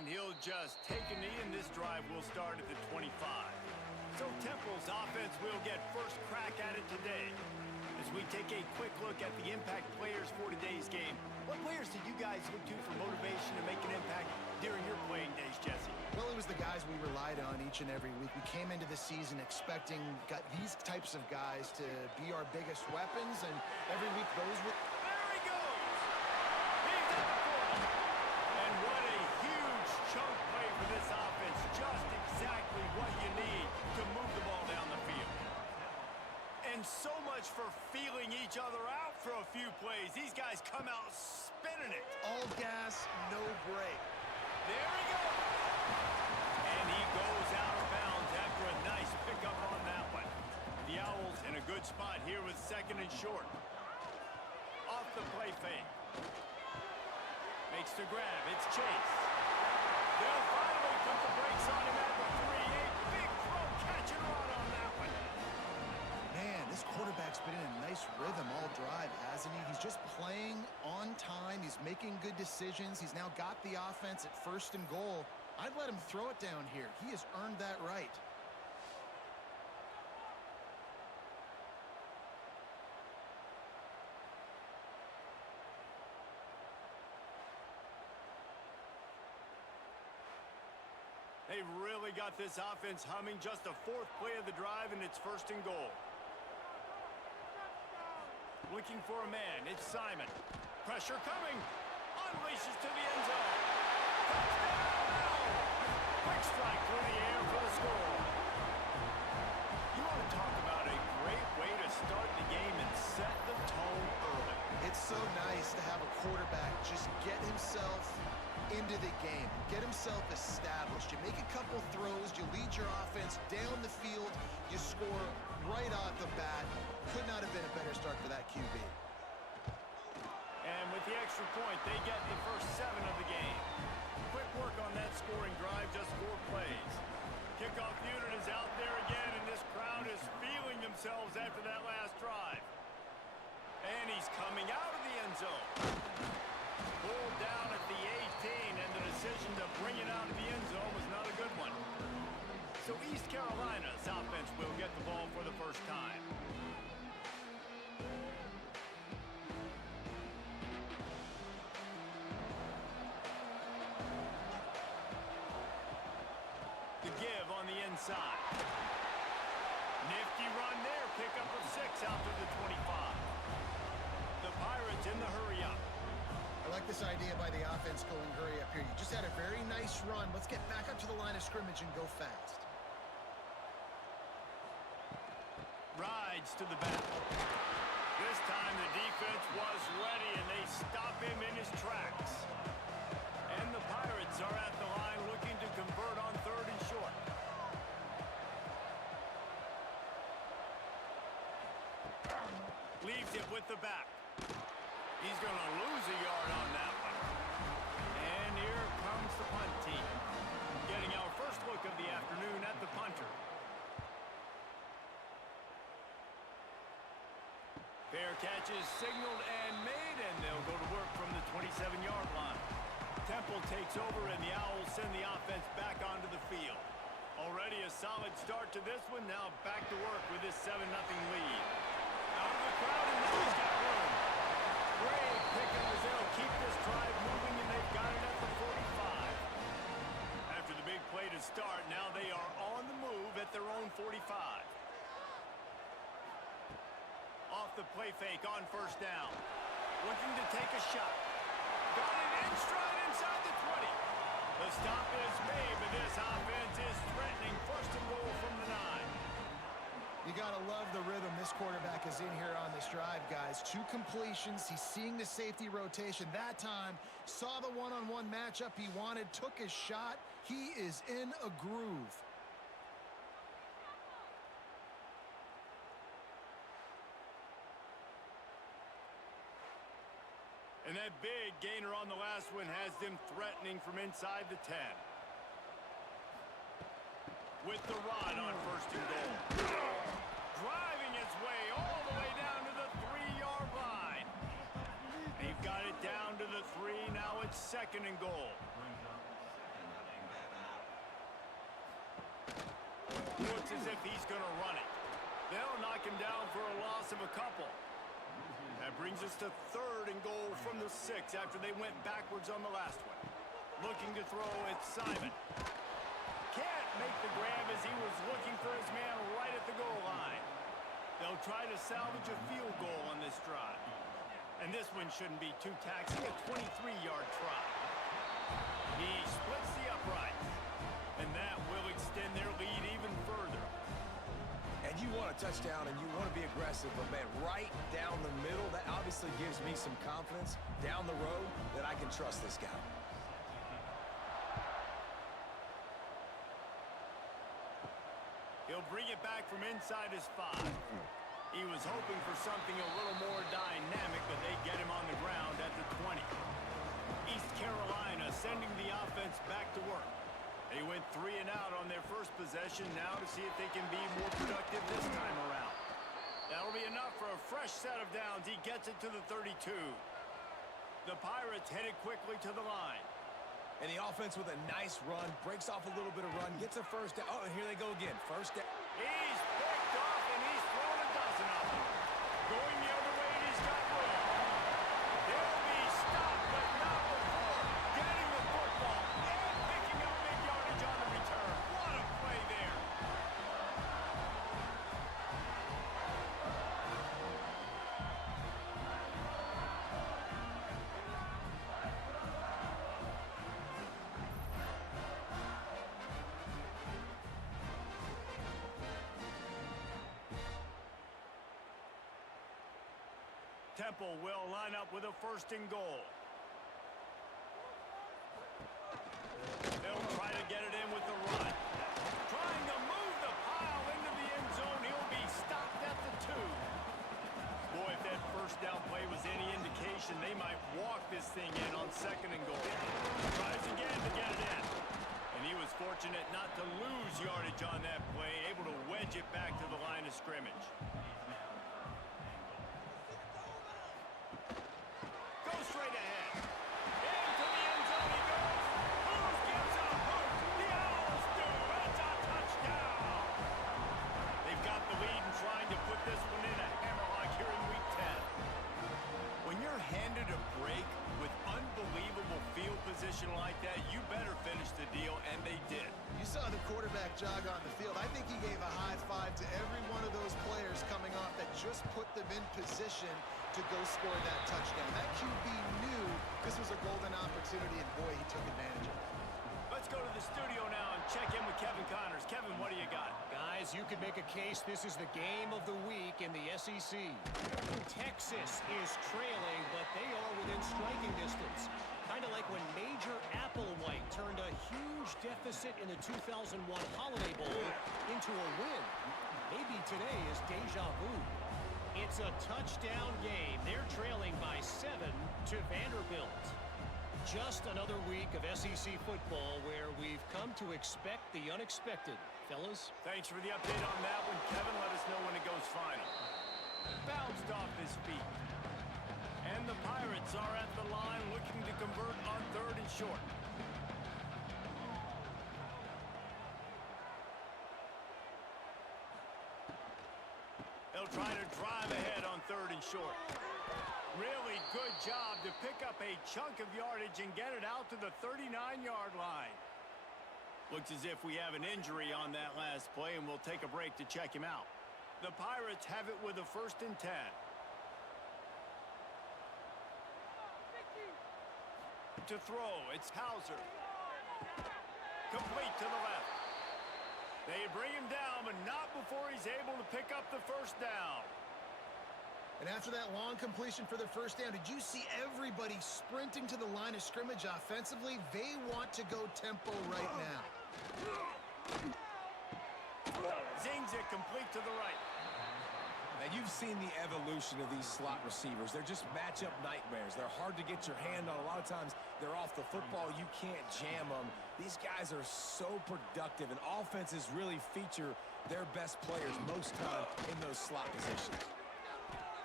And he'll just take a knee, and this drive will start at the 25. So Temple's offense will get first crack at it today. As we take a quick look at the impact players for today's game, what players did you guys look to for motivation to make an impact during your playing days, Jesse? Well, it was the guys we relied on each and every week. We came into the season expecting these types of guys to be our biggest weapons, and every week those were... There he goes! He's at the 40. And what a huge chunk play for this offense. Just exactly what you need to move the ball down the field. And so much for feeling each other out for a few plays. These guys come out spinning it. All gas, no break. There he goes. And he goes out of bounds after a nice pickup on that one. The Owls in a good spot here with second and short. Off the play fake. Makes the grab. It's Chase. They'll finally put the brakes on him at the 3. A big throw, catch and run on that one. Man, this quarterback's been in a nice rhythm all drive, hasn't he? He's just playing on time. He's making good decisions. He's now got the offense at 1st and goal. I'd let him throw it down here. He has earned that right. They really got this offense humming. Just the 4th play of the drive, and it's 1st and goal. Looking for a man. It's Simon. Pressure coming. Unleashes to the end zone. Touchdown! Quick strike through the air for the score. You want to talk about a great way to start the game and set the tone early. It's so nice to have a quarterback just get himself into the game, get himself established. You make a couple throws, you lead your offense down the field, you score right off the bat. Could not have been a better start for that QB. And with the extra point, they get the first 7 of the game. Quick work on that scoring drive, just 4 plays. Kickoff unit is out there again, and this crowd is feeling themselves after that last drive. And he's coming out of the end zone. Pulled down at the 18, and the decision to bring it out of the end zone was not a good one. So East Carolina's offense will get the ball for the first time. The give on the inside. Nifty run there, pickup of 6 out to the 25. The Pirates in the hurry up. I like this idea by the offense going hurry up here. You just had a very nice run. Let's get back up to the line of scrimmage and go fast. Rides to the back. This time the defense was ready, and they stop him in his tracks. And the Pirates are at the line looking to convert on 3rd and short. Leaves it with the back. He's going to lose a yard on that one. And here comes the punt team. Getting our first look of the afternoon at the punter. Fair catch is signaled and made, and they'll go to work from the 27-yard line. Temple takes over, and the Owls send the offense back onto the field. Already a solid start to this one. Now back to work with this 7-0 lead. Out of the crowd, and now he's got room. Great pickup as they'll keep this drive moving, and they've got it at the 45. After the big play to start, now they are on the move at their own 45. Off the play fake on 1st down. Looking to take a shot. Got it in stride inside the 20. The stop is made, but this offense is threatening 1st and goal from the 9. You got to love the rhythm this quarterback is in here on this drive, guys. 2 completions. He's seeing the safety rotation. That time, saw the one-on-one matchup he wanted, took his shot. He is in a groove. And that big gainer on the last one has them threatening from inside the 10. With the rod on 1st and goal. Driving its way all the way down to the 3-yard line. They've got it down to the 3. Now it's 2nd and goal. looks as if he's going to run it. They'll knock him down for a loss of a couple. That brings us to 3rd and goal from the 6 after they went backwards on the last one. Looking to throw, it's Simon. Can't make the grab as he was looking for his man right at the goal line. They'll try to salvage a field goal on this drive. And this one shouldn't be too taxing, a 23-yard try. He splits the uprights, and that will extend their lead even further. And you want a touchdown, and you want to be aggressive, but, man, right down the middle, that obviously gives me some confidence down the road that I can trust this guy. He'll bring it back from inside his 5. He was hoping for something a little more dynamic, but they get him on the ground at the 20. East Carolina sending the offense back to work. They went 3 and out on their first possession, now to see if they can be more productive this time around. That'll be enough for a fresh set of downs. He gets it to the 32. The Pirates headed quickly to the line. And the offense with a nice run, breaks off a little bit of run, gets a first down. Oh, and here they go again. First down. He's picked off, and he's thrown a dozen of them. Going the other way, and he's got room. He'll be stopped, but not before getting the football and picking up big yardage on the return. What a play there. Temple will line up with a 1st and goal. They'll try to get it in with the run. Trying to move the pile into the end zone. He'll be stopped at the 2. Boy, if that first down play was any indication, they might walk this thing in on 2nd and goal. Tries again to get it in. And he was fortunate not to lose yardage on that play, able to wedge it back to the line of scrimmage. Straight ahead. Into the end zone he goes. Who's gives up? The Owls do. It's a touchdown. They've got the lead and trying to put this one in a hammerlock here in Week 10. When you're handed a break with unbelievable field position like that, you better finish the deal, and they did. You saw the quarterback jog on the field. I think he gave a high five to every one of those players coming off that just put them in position to go score that touchdown. That QB knew this was a golden opportunity, and boy, he took advantage of it. Let's go to the studio now and check in with Kevin Connors. Kevin, what do you got? Guys, you could make a case this is the game of the week in the SEC. Texas is trailing, but they are within striking distance. Kind of like when Major Applewhite turned a huge deficit in the 2001 Holiday Bowl into a win. Maybe today is deja vu. It's a touchdown game. They're trailing by 7 to Vanderbilt. Just another week of SEC football where we've come to expect the unexpected. Fellas? Thanks for the update on that one, Kevin. Let us know when it goes final. Bounced off his feet. And the Pirates are at the line looking to convert on 3rd and short. They'll try to drive ahead on 3rd and short. Really good job to pick up a chunk of yardage and get it out to the 39-yard line. Looks as if we have an injury on that last play, and we'll take a break to check him out. The Pirates have it with a 1st and 10. To throw, it's Hauser. Complete to the left. They bring him down, but not before he's able to pick up the 1st down. And after that long completion for the 1st down, did you see everybody sprinting to the line of scrimmage offensively? They want to go tempo right now. Zings it complete to the right. Now, you've seen the evolution of these slot receivers. They're just matchup nightmares. They're hard to get your hand on. A lot of times, they're off the football. You can't jam them. These guys are so productive, and offenses really feature their best players most time in those slot positions.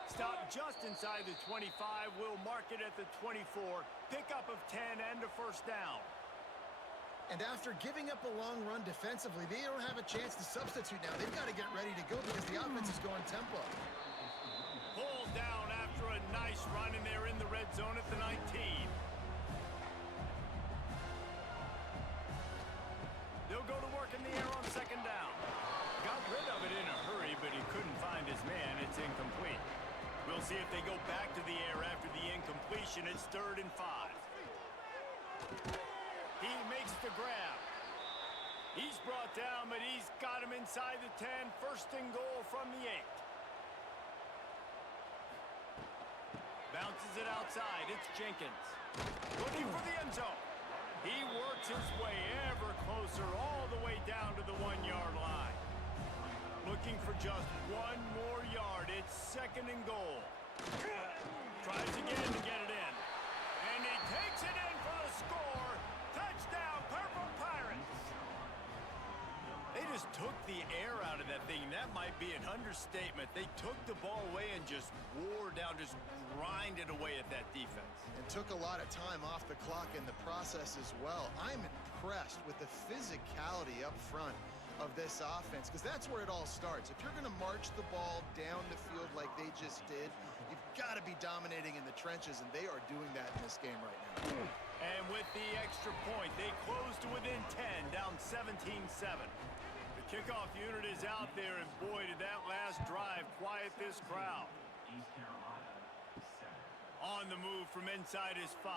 Stop just inside the 25. We'll mark it at the 24. Pickup of 10 and a 1st down. And after giving up a long run defensively, they don't have a chance to substitute now. They've got to get ready to go because the offense is going tempo. Pulled down after a nice run, and they're in the red zone at the 19. They'll go to work in the air on second down. Got rid of it in a hurry, but he couldn't find his man. It's incomplete. We'll see if they go back to the air after the incompletion. It's 3rd and 5. He makes the grab. He's brought down, but he's got him inside the 10. 1st and goal from the 8. Bounces it outside. It's Jenkins. Looking for the end zone. He works his way ever closer all the way down to the 1-yard line. Looking for just 1 more yard. It's 2nd and goal. Tries again to get it in. And he takes it in for the score. Touchdown, Purple Pirates. They just took the air out of that thing. That might be an understatement. They took the ball away and just wore down, just grinded away at that defense. And took a lot of time off the clock in the process as well. I'm impressed with the physicality up front of this offense, because that's where it all starts. If you're going to march the ball down the field like they just did, you've got to be dominating in the trenches, and they are doing that in this game right now. And with the extra point, they close to within 10, down 17-7. The kickoff unit is out there, and boy, did that last drive quiet this crowd. On the move from inside his 5.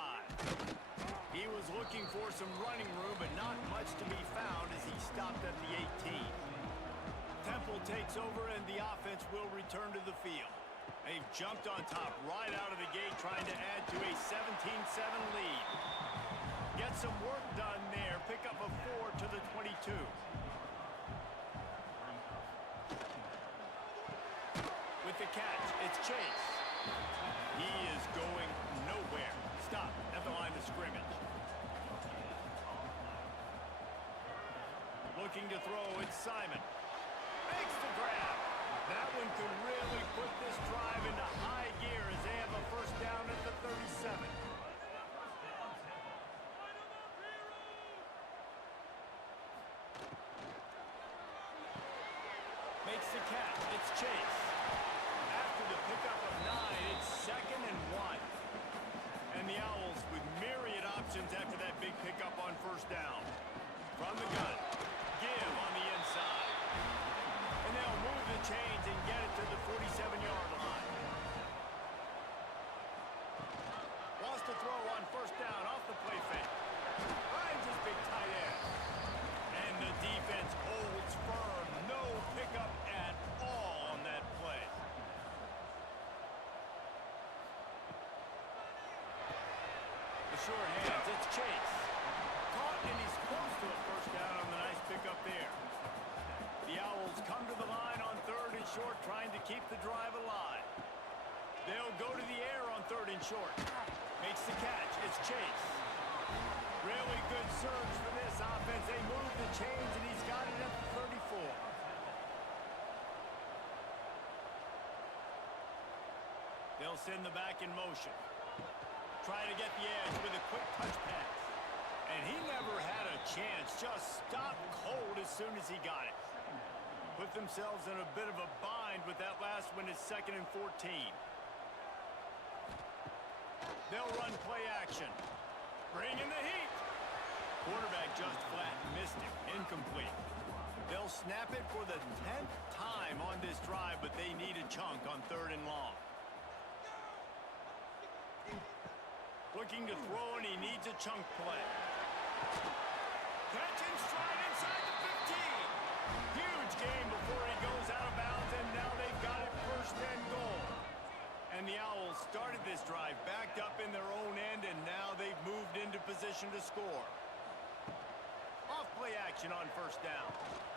He was looking for some running room, but not much to be found as he stopped at the 18. Temple takes over, and the offense will return to the field. They've jumped on top right out of the gate, trying to add to a 17-7 lead. Get some work done there. Pick up a 4 to the 22. With the catch, it's Chase. He is going nowhere. Stop at the line of scrimmage. Looking to throw, it's Simon. Makes the grab. That one could really put this drive into high gear as they have a 1st down at the 37. Makes the catch. It's Chase. After the pickup of 9, it's 2nd and 1. And the Owls with myriad options after that big pickup on 1st down. From the gun. Give on the inside. And they'll move the chains and get it to the 47-yard line. Wants to throw on 1st down off the play fake. Finds his big tight end. And the defense holds firm. No pickup at all on that play. The sure hands, it's Chase. Caught, and he's close to a 1st down on the nice pickup there. The Owls come to the line on 3rd and short, trying to keep the drive alive. They'll go to the air on 3rd and short. Makes the catch. It's Chase. Really good surge for this offense. They move the chains, and he's got it at the 34. They'll send the back in motion. Try to get the edge with a quick touch pass. And he never had a chance. Just stopped cold as soon as he got it. Put themselves in a bit of a bind with that last one. It's 2nd and 14. They'll run play action. Bring in the heat. Quarterback just flat missed it. Incomplete. They'll snap it for the 10th time on this drive, but they need a chunk on 3rd and long. Looking to throw, and he needs a chunk play. Catch in stride inside the 15. Huge game before he goes out of bounds, and now they've got it 1st and goal. And the Owls started this drive backed up in their own end, and now they've moved into position to score. Off play action on 1st down.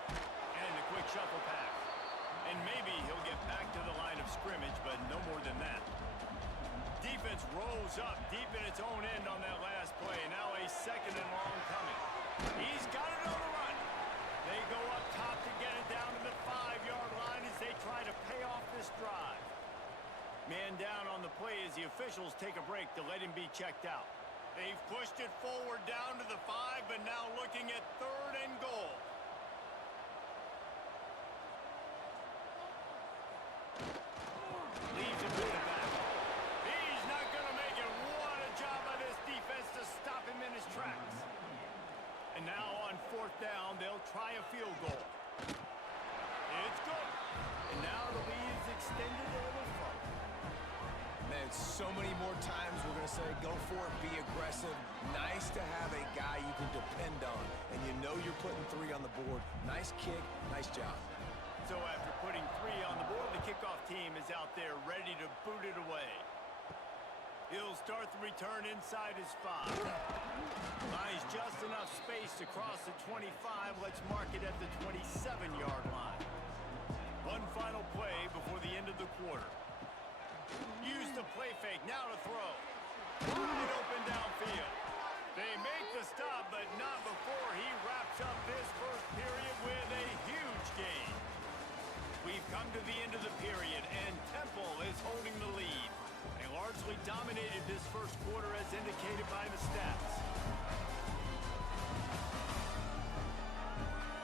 And a quick shuffle pass. And maybe he'll get back to the line of scrimmage, but no more than that. Defense rose up deep in its own end on that last play. Now a 2nd and long coming. He's got it on the run. They go up top to get it down to the 5-yard line as they try to pay off this drive. Man down on the play as the officials take a break to let him be checked out. They've pushed it forward down to the 5, but now looking at 3rd and goal. Leaves it with the back. He's not going to make it. What a job by this defense to stop him in his tracks. And now on 4th down, they'll try a field goal. It's good. And now the lead is extended a little further. Man, so many more times we're going to say go for it, be aggressive. Nice to have a guy you can depend on, and you know you're putting 3 on the board. Nice kick, nice job. So after putting 3 on the board, the kickoff team is out there ready to boot it away. He'll start the return inside his 5. Finds just enough space to cross the 25. Let's mark it at the 27-yard line. One final play before the end of the quarter. Use the play fake, now to throw. Wide open downfield. They make the stop, but not before he wraps up this first period with a huge gain. We've come to the end of the period, and Temple is holding the lead. They largely dominated this first quarter as indicated by the stats.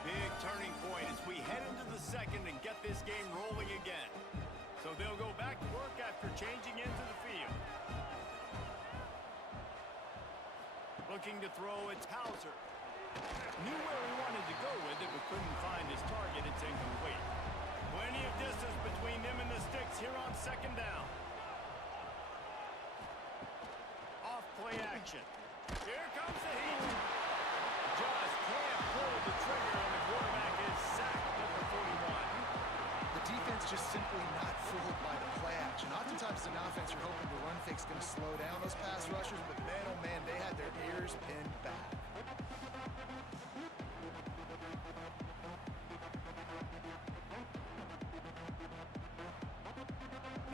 Big turning point as we head into the second and get this game rolling again. So they'll go back to work after changing into the field. Looking to throw, it's Hauser. Knew where he wanted to go with it, but couldn't find his target. It's incomplete. Plenty of distance between them and the sticks here on 2nd down. Off play action. Here comes the heat. Just can't pull the trigger, and the quarterback is sacked at the 41. The defense just simply not fooled by the play action. Oftentimes, an offense, you're hoping the run fake's going to slow down those pass rushers, but man, oh man, they had their ears pinned back.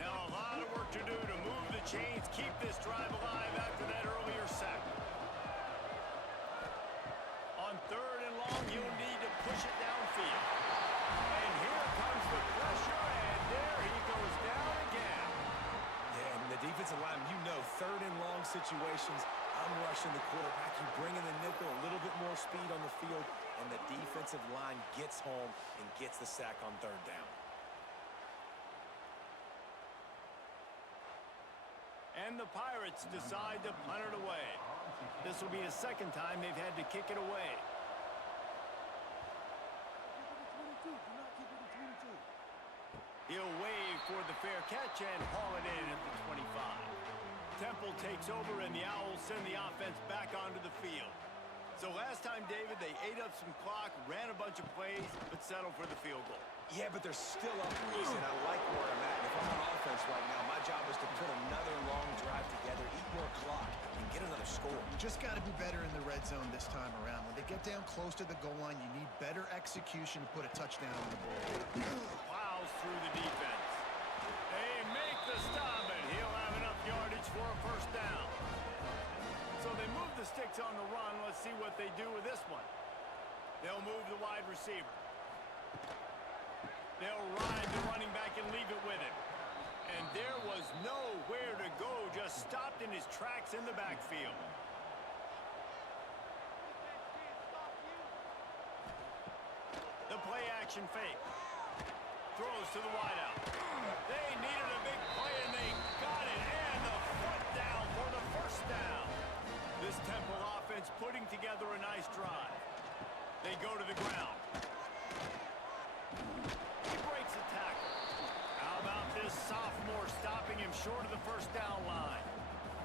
Now a lot of work to do to move the chains, keep this drive alive after that earlier sack. On 3rd and long, you'll need to push it downfield. And here comes the pressure, and there he goes down again. Yeah, and the defensive line, you know, 3rd and long situations, I'm rushing the quarterback. You bring in the nickel, a little bit more speed on the field, and the defensive line gets home and gets the sack on 3rd down. And the Pirates decide to punt it away. This will be the 2nd time they've had to kick it away. He'll wave for the fair catch and haul it in at the 25. Temple takes over, and the Owls send the offense back onto the field. So last time, David, they ate up some clock, ran a bunch of plays, but settled for the field goal. Yeah, but they're still up easy, and I like where I'm at. If I'm on offense right now, my job is to put another long drive together, eat more clock, and get another score. You just got to be better in the red zone this time around. When they get down close to the goal line, you need better execution to put a touchdown on the board. Plows through the defense. They make the stop, and he'll have enough yardage for a 1st down. So they move the sticks on the run. Let's see what they do with this one. They'll move the wide receiver. They'll ride the running back and leave it with him. And there was nowhere to go, just stopped in his tracks in the backfield. The play action fake. Throws to the wideout. They needed a big play, and they got it. And the foot down for the 1st down. This Temple offense putting together a nice drive. They go to the ground. He breaks a tackle. How about this sophomore stopping him short of the 1st down line?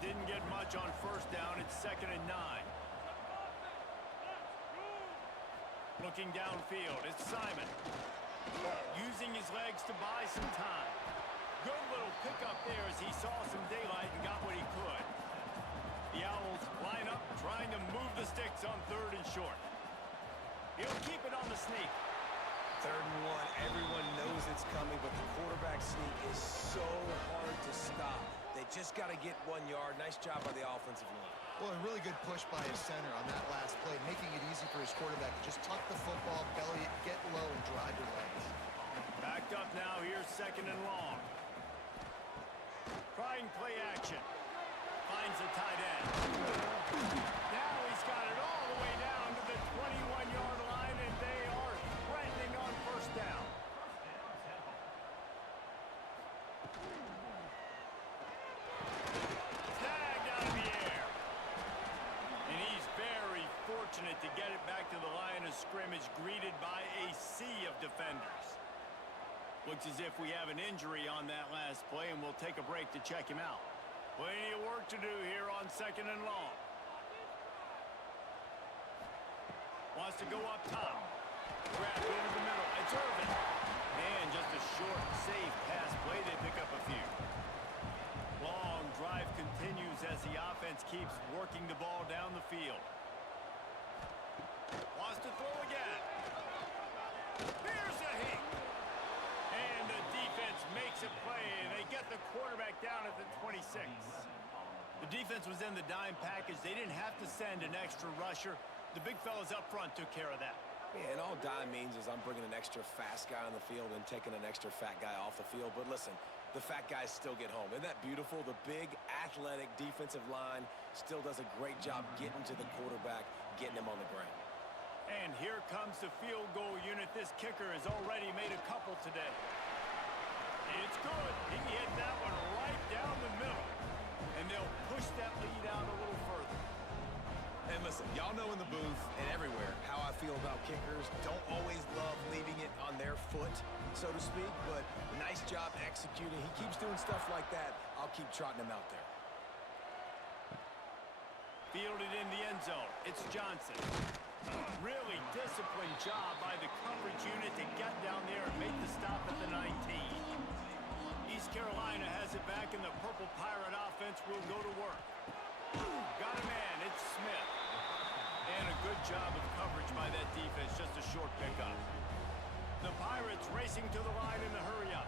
Didn't get much on 1st down. It's 2nd and 9. Looking downfield, it's Simon. Using his legs to buy some time. Good little pickup there as he saw some daylight and got what he could. The Owls line up, trying to move the sticks on 3rd and short. He'll keep it on the sneak. 3rd and 1, everyone knows it's coming, but the quarterback sneak is so hard to stop. They just got to get 1 yard. Nice job by the offensive line. Well, a really good push by his center on that last play, making it easy for his quarterback to just tuck the football, belly it, get low, and drive your legs. Backed up now, here's 2nd and long. Trying play action. finds the tight end. Now he's got it all the way down to the 21-yard line, and they are threatening on first down. Snagged out of the air. And he's very fortunate to get it back to the line of scrimmage, greeted by a sea of defenders. Looks as if we have an injury on that last play, and we'll take a break to check him out. Plenty of work to do here on 2nd and long. Wants to go up top. Grab over the middle. It's Irvin. And just a short, safe pass play. They pick up a few. Long drive continues as the offense keeps working the ball down the field. Wants to throw again. Here's a hit. And the defense makes a play, and they get the quarterback down at the 26. The defense was in the dime package. They didn't have to send an extra rusher. The big fellas up front took care of that. Yeah, and all dime means is I'm bringing an extra fast guy on the field and taking an extra fat guy off the field. But listen, the fat guys still get home. Isn't that beautiful? The big, athletic defensive line still does a great job getting to the quarterback, getting him on the ground. And here comes the field goal unit. This kicker has already made a couple today. It's good. He hit that one right down the middle. And they'll push that lead out a little further. And listen, y'all know in the booth and everywhere how I feel about kickers. Don't always love leaving it on their foot, so to speak, but nice job executing. He keeps doing stuff like that. I'll keep trotting him out there. Fielded in the end zone. It's Johnson. Really disciplined job by the coverage unit to get down there and make the stop at the 19. East Carolina has it back, and the Purple Pirate offense will go to work. Got a man. It's Smith. And a good job of coverage by that defense. Just a short pickup. The Pirates racing to the line in the hurry-up.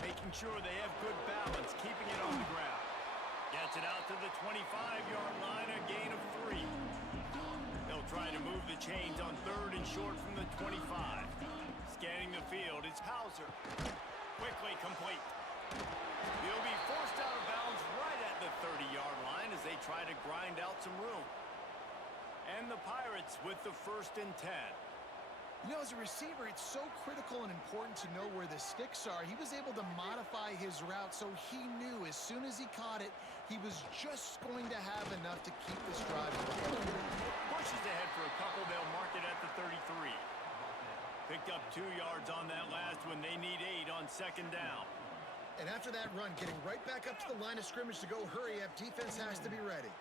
Making sure they have good balance, keeping it on the ground. Gets it out to the 25-yard line, a gain of 3. They'll try to move the chains on 3rd and short from the 25. Scanning the field, it's Hauser. Quickly complete. He'll be forced out of bounds right at the 30-yard line as they try to grind out some room. And the Pirates with the 1st and 10. You know, as a receiver, it's so critical and important to know where the sticks are. He was able to modify his route, so he knew as soon as he caught it, he was just going to have enough to keep this drive going. Pushes ahead for a couple. They'll mark it at the 33. Picked up 2 yards on that last one. They need 8 on 2nd down. And after that run, getting right back up to the line of scrimmage to go hurry up, defense has to be ready.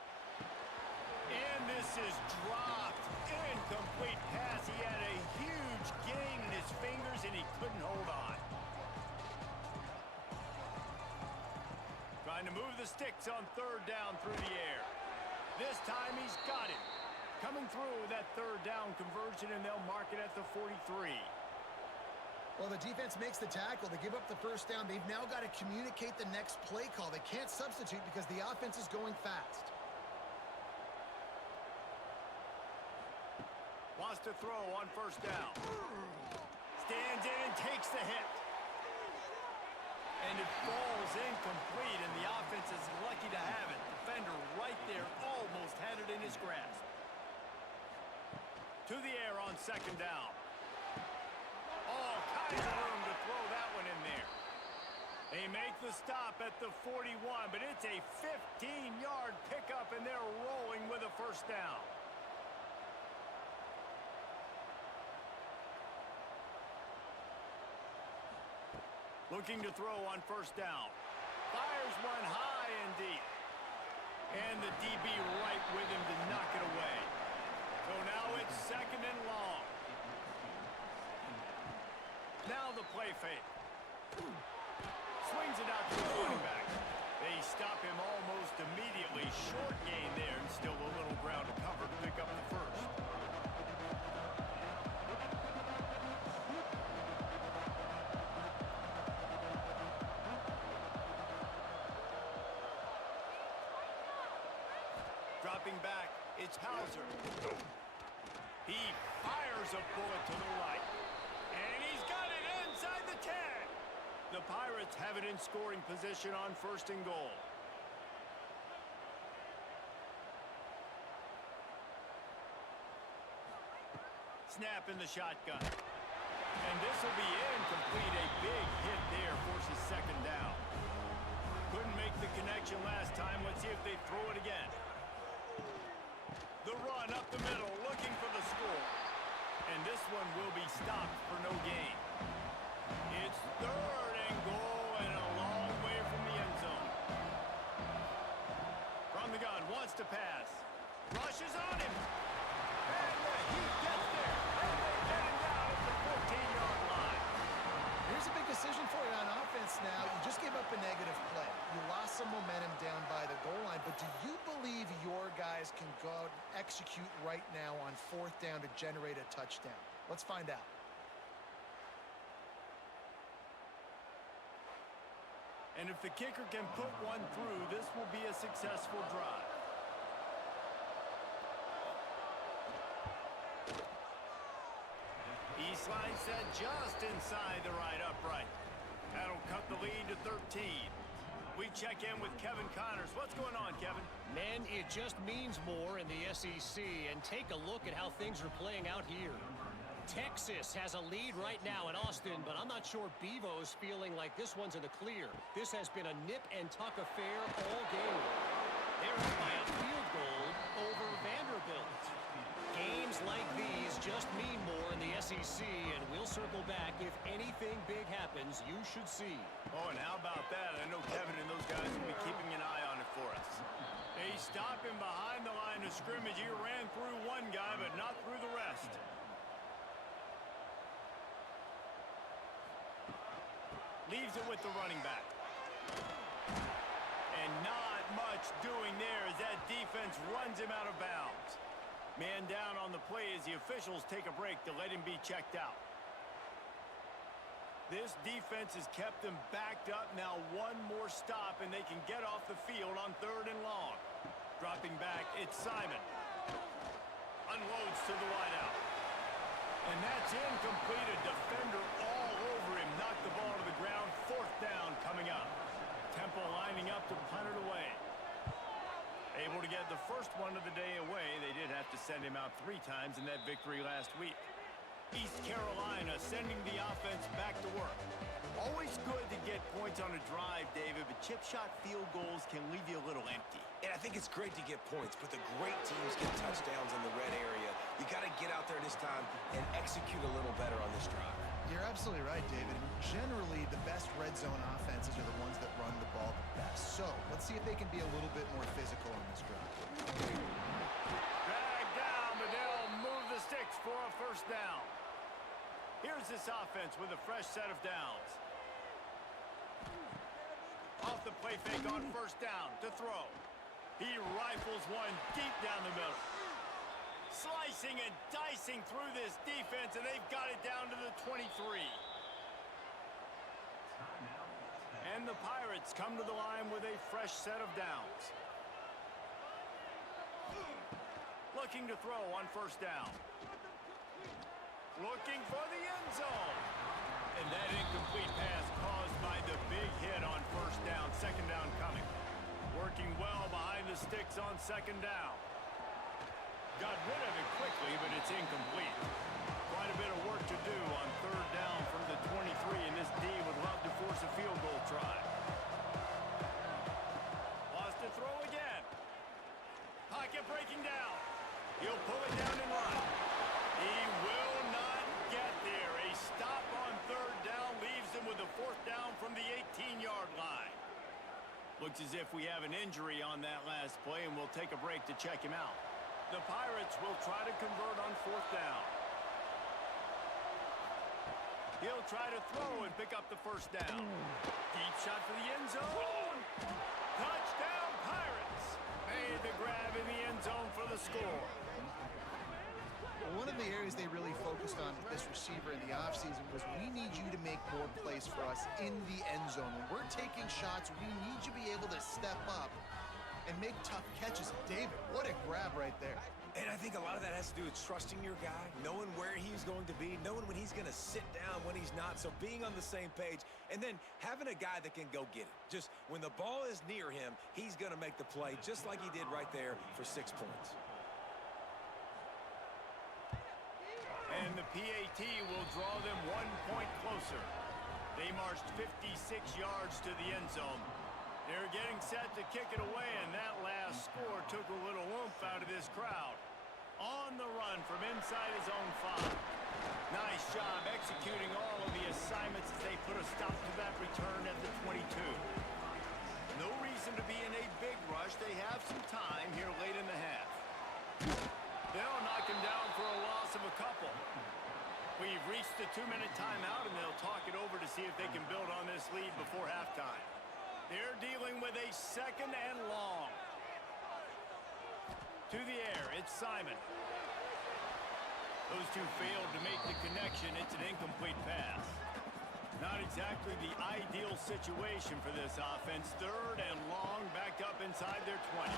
And this is dropped. Incomplete pass. He had a huge gain in his fingers, and he couldn't hold on. Trying to move the sticks on 3rd down through the air. This time he's got it. Coming through with that 3rd down conversion, and they'll mark it at the 43. Well, the defense makes the tackle. They give up the 1st down. They've now got to communicate the next play call. They can't substitute because the offense is going fast. Wants to throw on 1st down. Stands in and takes the hit. And it falls incomplete, and the offense is lucky to have it. Defender right there almost had it in his grasp. To the air on 2nd down. All kinds of room to throw that one in there. They make the stop at the 41, but it's a 15-yard pickup, and they're rolling with a 1st down. Looking to throw on 1st down. Fires one high and deep. And the DB right with him to knock it away. So now it's 2nd and long. Now the play fake. Swings it out to the running back. They stop him almost immediately. Short gain there, and still a little ground to cover to pick up the 1st. Dropping back, it's Hauser. He fires a bullet to the right. And he's got it inside the 10. The Pirates have it in scoring position on 1st and goal. snap in the shotgun. And this will be incomplete. A big hit there forces second down. Couldn't make the connection last time. Let's see if they throw it again. The run up the middle, looking for the score. And this one will be stopped for no gain. It's third and goal and a long way from the end zone. From the gun, wants to pass. Rushes on him. And he gets there. And they get him down at the 14-yard line. Here's a big decision for you on offense now. You just gave up a negative play. You lost some momentum down by the goal line, but do you believe your guys can go out and execute right now on fourth down to generate a touchdown? Let's find out. And if the kicker can put one through, this will be a successful drive. Eastline set just inside the right upright. That'll cut the lead to 13. We check in with Kevin Connors. What's going on, Kevin? Men, it just means more in the SEC, and take a look at how things are playing out here. Texas has a lead right now in Austin, but I'm not sure Bevo's feeling like this one's in the clear. This has been a nip-and-tuck affair all game. They're up by a field goal over Vanderbilt. Games like these just mean more in the SEC, and we'll circle back. If anything big happens, you should see. Oh, and how about that? I know Kevin and those guys will be keeping an eye on it for us. They stop him behind the line of scrimmage. He ran through one guy, but not through the rest. Leaves it with the running back. And not much doing there as that defense runs him out of bounds. Man down on the play as the officials take a break to let him be checked out. This defense has kept them backed up. Now one more stop and they can get off the field on third and long. Dropping back, it's Simon. Unloads to the wideout. And that's incomplete. A defender all over him. Knocked the ball to the ground. Fourth down coming up. Temple lining up to punt it away. Able to get the first one of the day away. They did have to send him out 3 times in that victory last week. East Carolina sending the offense back to work. Always good to get points on a drive, David, but chip shot field goals can leave you a little empty. And I think it's great to get points, but the great teams get touchdowns in the red area. You got to get out there this time and execute a little better on this drive. You're absolutely right, David. Generally, the best red zone offenses are the ones that run the ball the best. So, let's see if they can be a little bit more physical on this drive. Drag down, but they'll move the sticks for a first down. Here's this offense with a fresh set of downs. Off the play fake on first down to throw. He rifles one deep down the middle. Slicing and dicing through this defense, and they've got it down to the 23. And the Pirates come to the line with a fresh set of downs. Looking to throw on first down. Looking for the end zone. And that incomplete pass caused by the big hit on first down. Second down coming. Working well behind the sticks on second down. Got rid of it quickly, but it's incomplete. Quite a bit of work to do on third down from the 23, and this D would love to force a field goal try. Lost to throw again. Pocket breaking down. He'll pull it down and run. He will not get there. A stop on third down leaves him with a fourth down from the 18-yard line. Looks as if we have an injury on that last play, and we'll take a break to check him out. The Pirates will try to convert on fourth down. He'll try to throw and pick up the first down. Deep shot for the end zone. Touchdown, Pirates. Made the grab in the end zone for the score. One of the areas they really focused on with this receiver in the offseason was we need you to make more plays for us in the end zone. When we're taking shots, we need you to be able to step up and make tough catches. David, what a grab right there. And I think a lot of that has to do with trusting your guy, knowing where he's going to be, knowing when he's going to sit down, when he's not. So being on the same page, and then having a guy that can go get it. Just when the ball is near him, he's going to make the play, just like he did right there for 6 points. And PAT will draw them 1 point closer. They marched 56 yards to the end zone. They're getting set to kick it away, and that last score took a little oomph out of this crowd. On the run from inside his own 5. Nice job executing all of the assignments as they put a stop to that return at the 22. No reason to be in a big rush. They have some time here late in the half. They'll knock him down for a loss of a couple. We've reached the 2-minute timeout, and they'll talk it over to see if they can build on this lead before halftime. They're dealing with a 2nd and long. To the air, it's Simon. Those two failed to make the connection. It's an incomplete pass. Not exactly the ideal situation for this offense. 3rd and long, backed up inside their 20.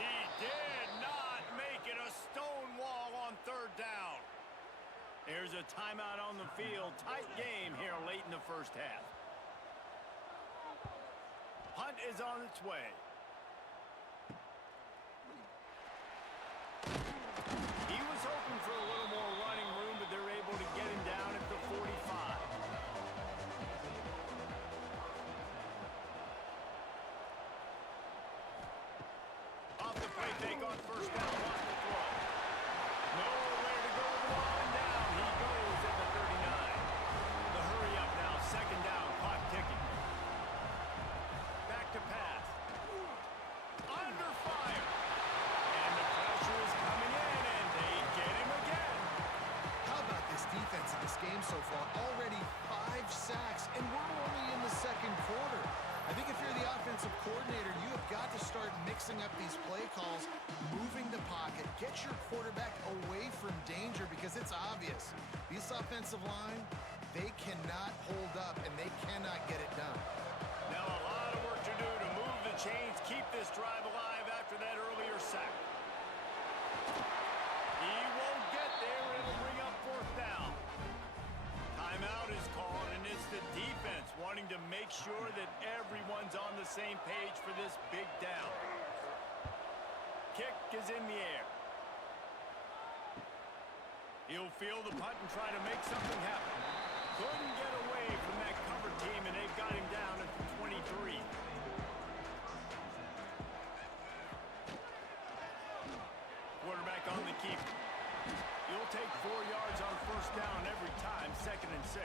He did not make it. A stone wall on 3rd down. There's a timeout on the field. Tight game here late in the first half. Punt is on its way. He was hoping for a little more running room, but they're able to get him down at the 45. Off the play fake on 1st down, lost the throw. Nowhere to go with the ball and down. He goes at the 39. The hurry up now, 2nd down, clock ticking. Back to pass. Under fire. And the pressure is coming in, and they get him again. How about this defense in this game so far? Already 5 sacks, and we're only in the 2nd quarter. I think if you're the offensive coordinator, you have got to start mixing up these play calls, moving the pocket, get your quarterback away from danger, because it's obvious. This offensive line, they cannot hold up, and they cannot get it done. Now a lot of work to do to move the chains, keep this drive alive after that earlier sack. He won't get there. It'll bring up 4th down. Timeout is called, and it's the defense wanting to make sure that everyone's on the same page for this big down. Kick is in the air. He'll field the punt and try to make something happen. Couldn't get away from that cover team, and they've got him down at the 23. Quarterback on the keeper. You'll take 4 yards on 1st down every time, 2nd and 6.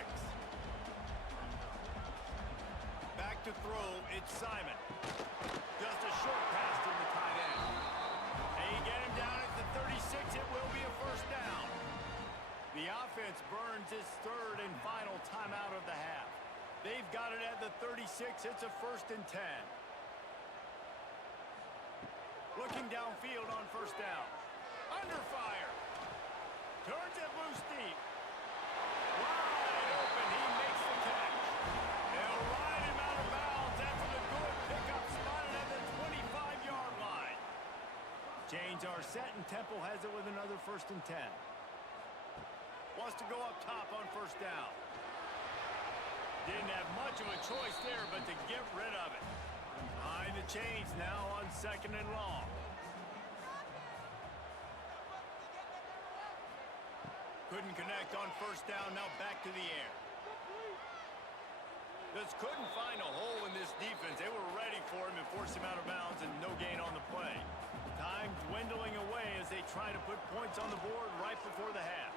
Back to throw, it's Simon. Just a short pass to the tight end. They get him down at the 36. It will be a 1st down. The offense burns its 3rd and final timeout of the half. They've got it at the 36. It's a 1st and 10. Looking downfield on 1st down. Under fire. Turns it loose deep. Wide open. He makes the catch. They'll ride him out of bounds after the good pickup, spotted at the 25-yard line. Chains are set, and Temple has it with another 1st and 10. Wants to go up top on 1st down. Didn't have much of a choice there, but to get rid of it. Behind the chains now on 2nd and long. Couldn't connect on 1st down, now back to the air. Just couldn't find a hole in this defense. They were ready for him and forced him out of bounds, and no gain on the play. Time dwindling away as they try to put points on the board right before the half.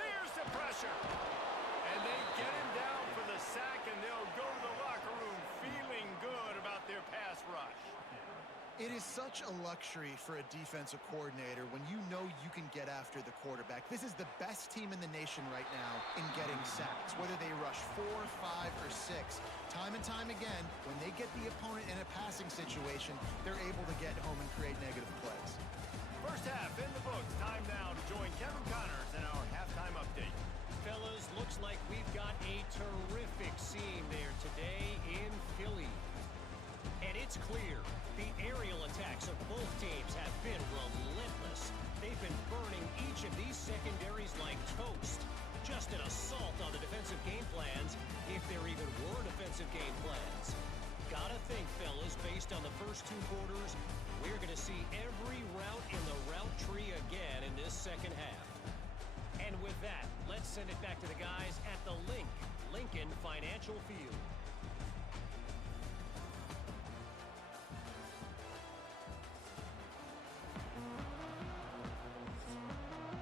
There's the pressure. And they get him down for the sack, and they'll go to the locker room feeling good about their pass rush. It is such a luxury for a defensive coordinator when you know you can get after the quarterback. This is the best team in the nation right now in getting sacks, whether they rush 4, 5, or 6. Time and time again, when they get the opponent in a passing situation, they're able to get home and create negative plays. First half in the books. Time now to join Kevin Connors in our halftime update. Fellas, looks like we've got a terrific scene there today in Philly. And it's clear, the aerial attacks of both teams have been relentless. They've been burning each of these secondaries like toast. Just an assault on the defensive game plans, if there even were defensive game plans. Gotta think, fellas, based on the first 2 quarters, we're going to see every route in the route tree again in this second half. And And with that, let's send it back to the guys at the Lincoln Financial Field.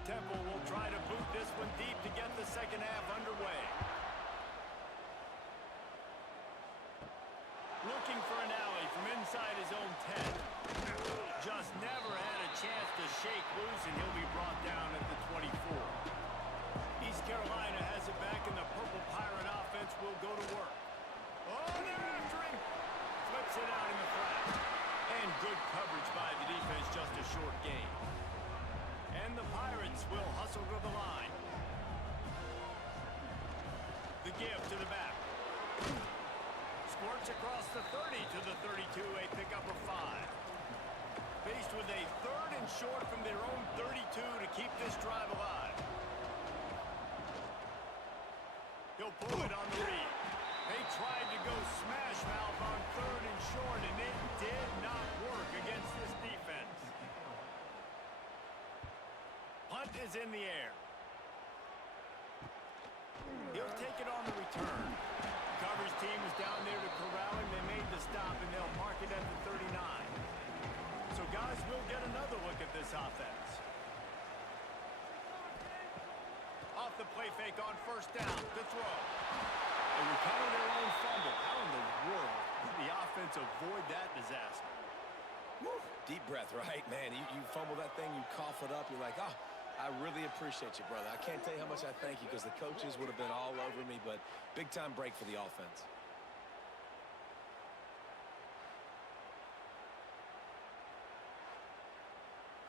Temple will try to boot this one deep to get the second half underway. Looking for an alley from inside his own 10. Just never had a chance to shake loose, and he'll be brought down at the 24. East Carolina has it back, and the Purple Pirate offense will go to work. Oh, they're after him. Flips it out in the flat. And good coverage by the defense, just a short gain. And the Pirates will hustle to the line. The give to the back. Squirts across the 30 to the 32, a pickup of 5. Faced with a 3rd and short from their own 32 to keep this drive alive. He'll pull it on the read. They tried to go smash mouth on 3rd and short, and it did not work against this defense. Punt is in the air. He'll take it on the return. Coverage team is down there to corral him. They made the stop, and they'll mark it at the 39. So guys, we'll get another look at this offense. Off the play fake on 1st down to throw. They recover their own fumble. How in the world did the offense avoid that disaster? Woo. Deep breath, right, man? You fumble that thing, you cough it up, you're like, oh, I really appreciate you, brother. I can't tell you how much I thank you, because the coaches would have been all over me, but big-time break for the offense.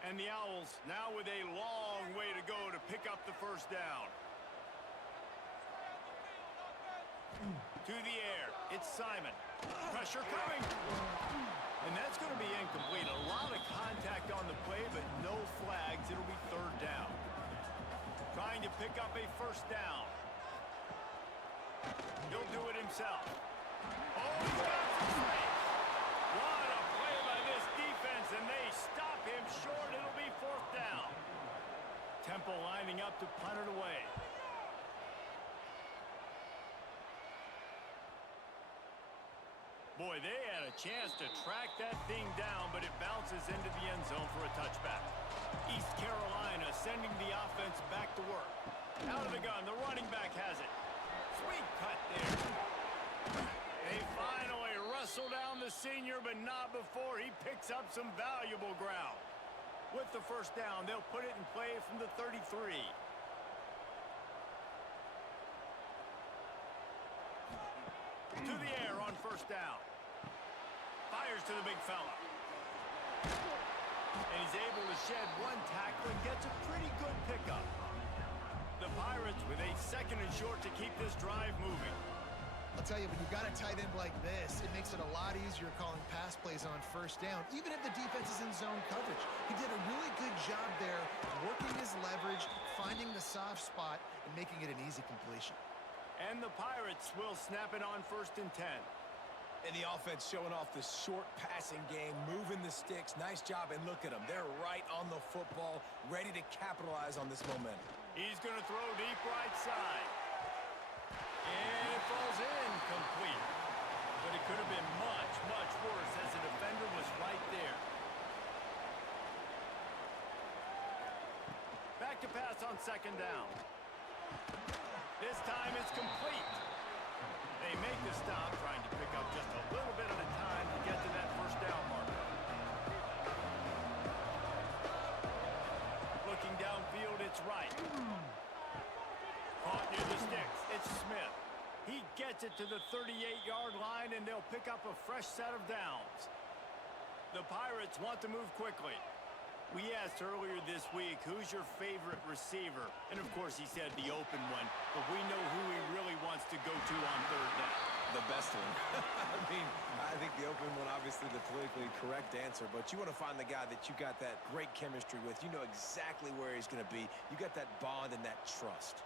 And the Owls now with a long way to go to pick up the 1st down. To the air. It's Simon. Pressure coming. And that's going to be incomplete. A lot of contact on the play, but no flags. It'll be 3rd down. Trying to pick up a 1st down. He'll do it himself. Oh, he's got some space. What a play by this defense, and they stop him short. It'll be 4th down. Temple lining up to punt it away. Boy, they had a chance to track that thing down, but it bounces into the end zone for a touchback. East Carolina sending the offense back to work. Out of the gun, the running back has it. Sweet cut there. They finally wrestle down the senior, but not before he picks up some valuable ground. With the 1st down, they'll put it in play from the 33. To the air on 1st down. Fires to the big fella. And he's able to shed one tackle and gets a pretty good pickup. The Pirates with a 2nd and short to keep this drive moving. I'll tell you, when you got a tight end like this, it makes it a lot easier calling pass plays on 1st down, even if the defense is in zone coverage. He did a really good job there, working his leverage, finding the soft spot, and making it an easy completion. And the Pirates will snap it on 1st and 10. And the offense showing off the short passing game, moving the sticks. Nice job, and look at them. They're right on the football, ready to capitalize on this momentum. He's going to throw deep right side. And it falls in complete. But it could have been much, much worse as the defender was right there. Back to pass on 2nd down. This time it's complete. They make the stop, trying to pick up just a little bit at a time to get to that 1st down marker. Looking downfield, it's right. Caught near the sticks. It's Smith. He gets it to the 38-yard line, and they'll pick up a fresh set of downs. The Pirates want to move quickly. We asked earlier this week, who's your favorite receiver? And, of course, he said the open one. But we know who he really wants to go to on 3rd down. The best one. I think the open one, obviously the politically correct answer, but you want to find the guy that you got that great chemistry with. You know exactly where he's going to be. You got that bond and that trust.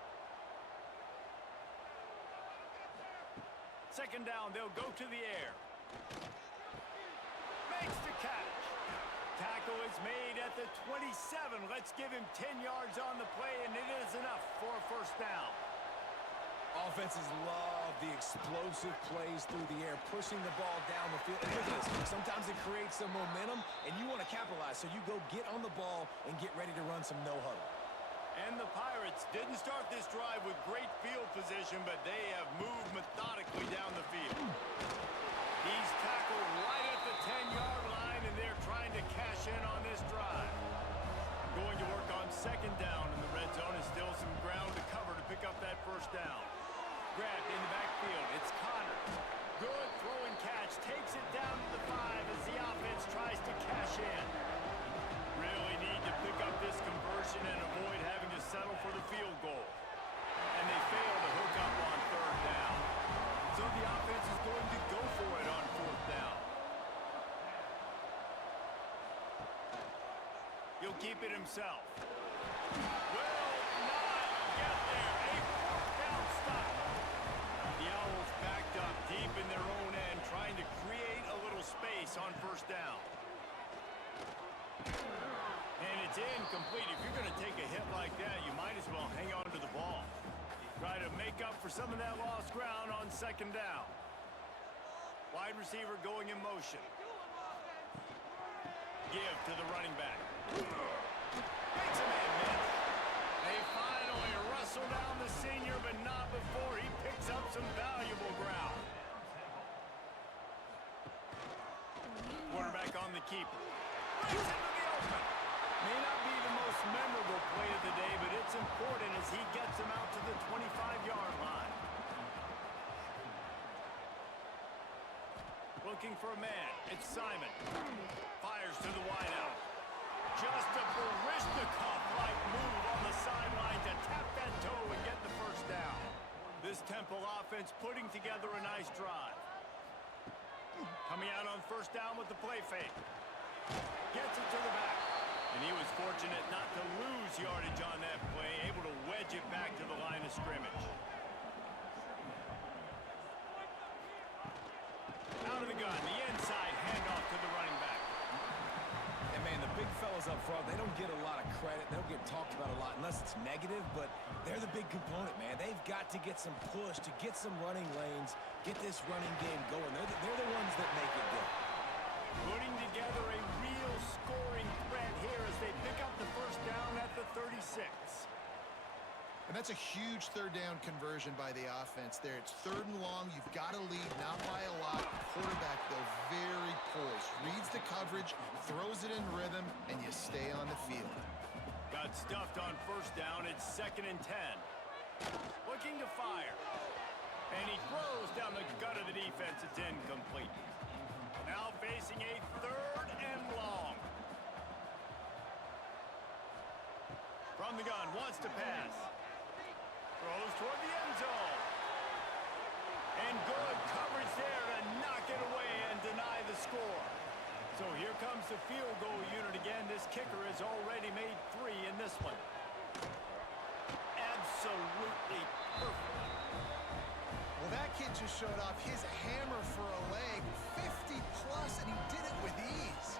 2nd down, they'll go to the air. Makes the catch. Tackle is is made at the 27. Let's give him 10 yards on the play, and it is enough for a first down. Offenses love the explosive plays through the air, pushing the ball down the field. And look at this. Sometimes it creates some momentum, and you want to capitalize. So you go get on the ball and get ready to run some no-huddle. And the Pirates didn't start this drive with great field position, but they have moved methodically down the field. He's tackled right at the 10-yard line, and they're trying to cash in on this drive. Going to work on second down in the red zone, and still some ground to cover to pick up that first down. Grabbed in the backfield. It's Connor. Good throw and catch. Takes it down to the 5 as the offense tries to cash in. Really need to pick up this conversion and avoid having to settle for the field goal. And they fail to hook up on third down. So the offense is going to go for it on fourth down. He'll keep it himself. Will not get there. A fourth down stop. The Owls backed up deep in their own end, trying to create a little space on first down. And it's incomplete. If you're going to take a hit like that, you might as well hang on to the ball. Try to make up for some of that lost ground on second down. Wide receiver going in motion. Give to the running back. Makes a man miss. They finally wrestle down the senior, but not before he picks up some valuable ground. Quarterback on the keeper. Brings into the open. May not be the most memorable play of the day, but it's important as he gets him out to the 25-yard line. Looking for a man. It's Simon. Fires to the wideout. Just a Barishnikov-like move on the sideline to tap that toe and get the first down. This Temple offense putting together a nice drive. Coming out on first down with the play fake. Gets it to the back. And he was fortunate not to lose yardage on that play, able to wedge it back to the line of scrimmage. Out of the gun, the inside handoff to the running back. And, man, the big fellas up front, they don't get a lot of credit. They don't get talked about a lot unless it's negative, but they're the big component, man. They've got to get some push to get some running lanes, get this running game going. They're the ones that make it go. Putting together a real scoring threat here as they pick up the first down at the 36. And that's a huge third down conversion by the offense there. It's third and long. You've got to lead, not by a lot. Quarterback, though, very poised. Reads the coverage, throws it in rhythm, and you stay on the field. Got stuffed on first down. It's 2nd and 10. Looking to fire. And he throws down the gut of the defense. It's incomplete. Now facing a 3rd and long. From the gun, wants to pass. Throws toward the end zone. And good coverage there to knock it away and deny the score. So here comes the field goal unit again. This kicker has already made 3 in this one. Absolutely perfect. Well, that kid just showed off his hammer for a leg, 50 plus, and he did it with ease.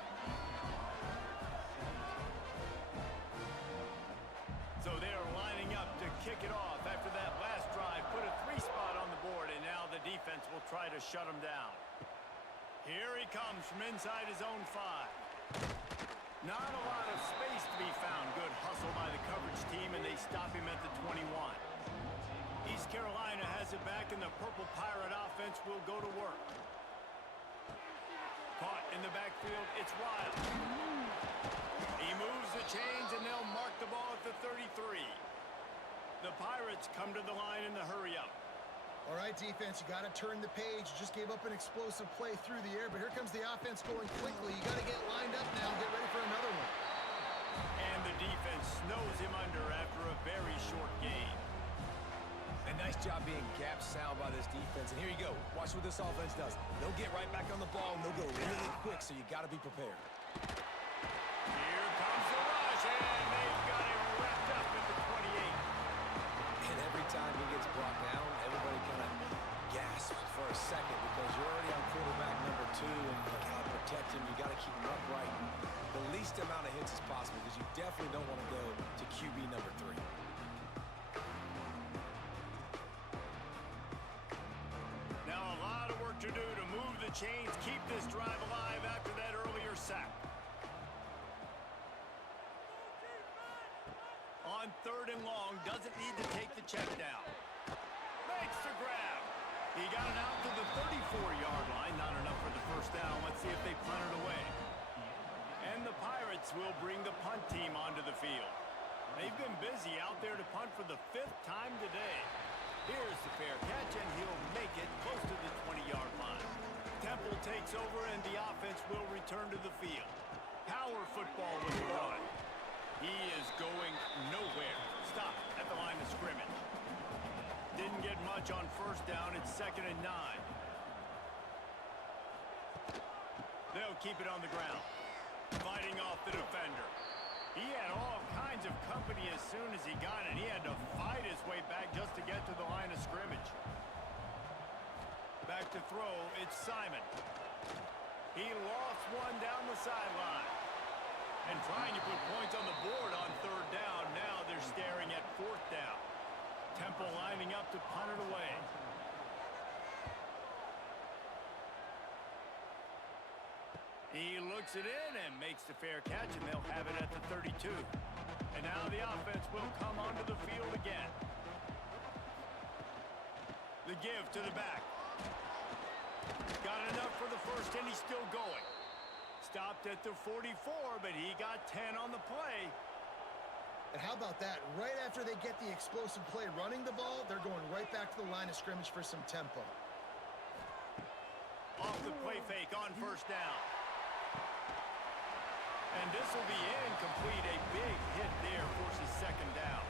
So they're lining up to kick it off after that last drive. Put a 3 spot on the board, and now the defense will try to shut him down. Here he comes from inside his own 5. Not a lot of space to be found. Good hustle by the coverage team, and they stop him at the 21. East Carolina has it back, and the Purple Pirate offense will go to work. Caught in the backfield, it's Wild. He moves the chains, and they'll mark the ball at the 33. The Pirates come to the line in the hurry-up. All right, defense, you got to turn the page. You just gave up an explosive play through the air, but here comes the offense going quickly. You got to get lined up now and get ready for another one. And the defense snows him under after a very short game. A nice job being gap sound by this defense. And here you go. Watch what this offense does. They'll get right back on the ball, and they'll go really quick, so you got to be prepared. Here comes the rush, and they've got him wrapped up at the 28. And every time he gets brought down, everybody kind of gasps for a second because you're already on quarterback number 2, and you got to protect him, you got to keep him upright. The least amount of hits as possible because you definitely don't want to go to QB number 3. Now a lot of work to do to move the chains, keep this drive alive after that earlier sack. On 3rd and long, doesn't need to take the check down. Makes the grab. He got it out to the 34-yard line. Not enough for the first down. Let's see if they punt it away. And the Pirates will bring the punt team onto the field. They've been busy out there to punt for the 5th time today. Here's the fair catch, and he'll make it close to the 20-yard line. Temple takes over, and the offense will return to the field. Power football with the run. He is going nowhere. Stop at the line of scrimmage. Didn't get much on first down. It's 2nd and 9. They'll keep it on the ground. Fighting off the defender. He had all kinds of company as soon as he got it. He had to fight his way back just to get to the line of scrimmage. Back to throw. It's Simon. He lost one down the sideline. And trying to put points on the board on 3rd down. Now they're staring at 4th down. Temple lining up to punt it away. He looks it in and makes the fair catch, and they'll have it at the 32. And now the offense will come onto the field again. The give to the back. Got enough for the first, and he's still going. Stopped at the 44, but he got 10 on the play. And how about that? Right after they get the explosive play running the ball, they're going right back to the line of scrimmage for some tempo. Off the play fake on first down. And this will be incomplete. A big hit there forces 2nd down.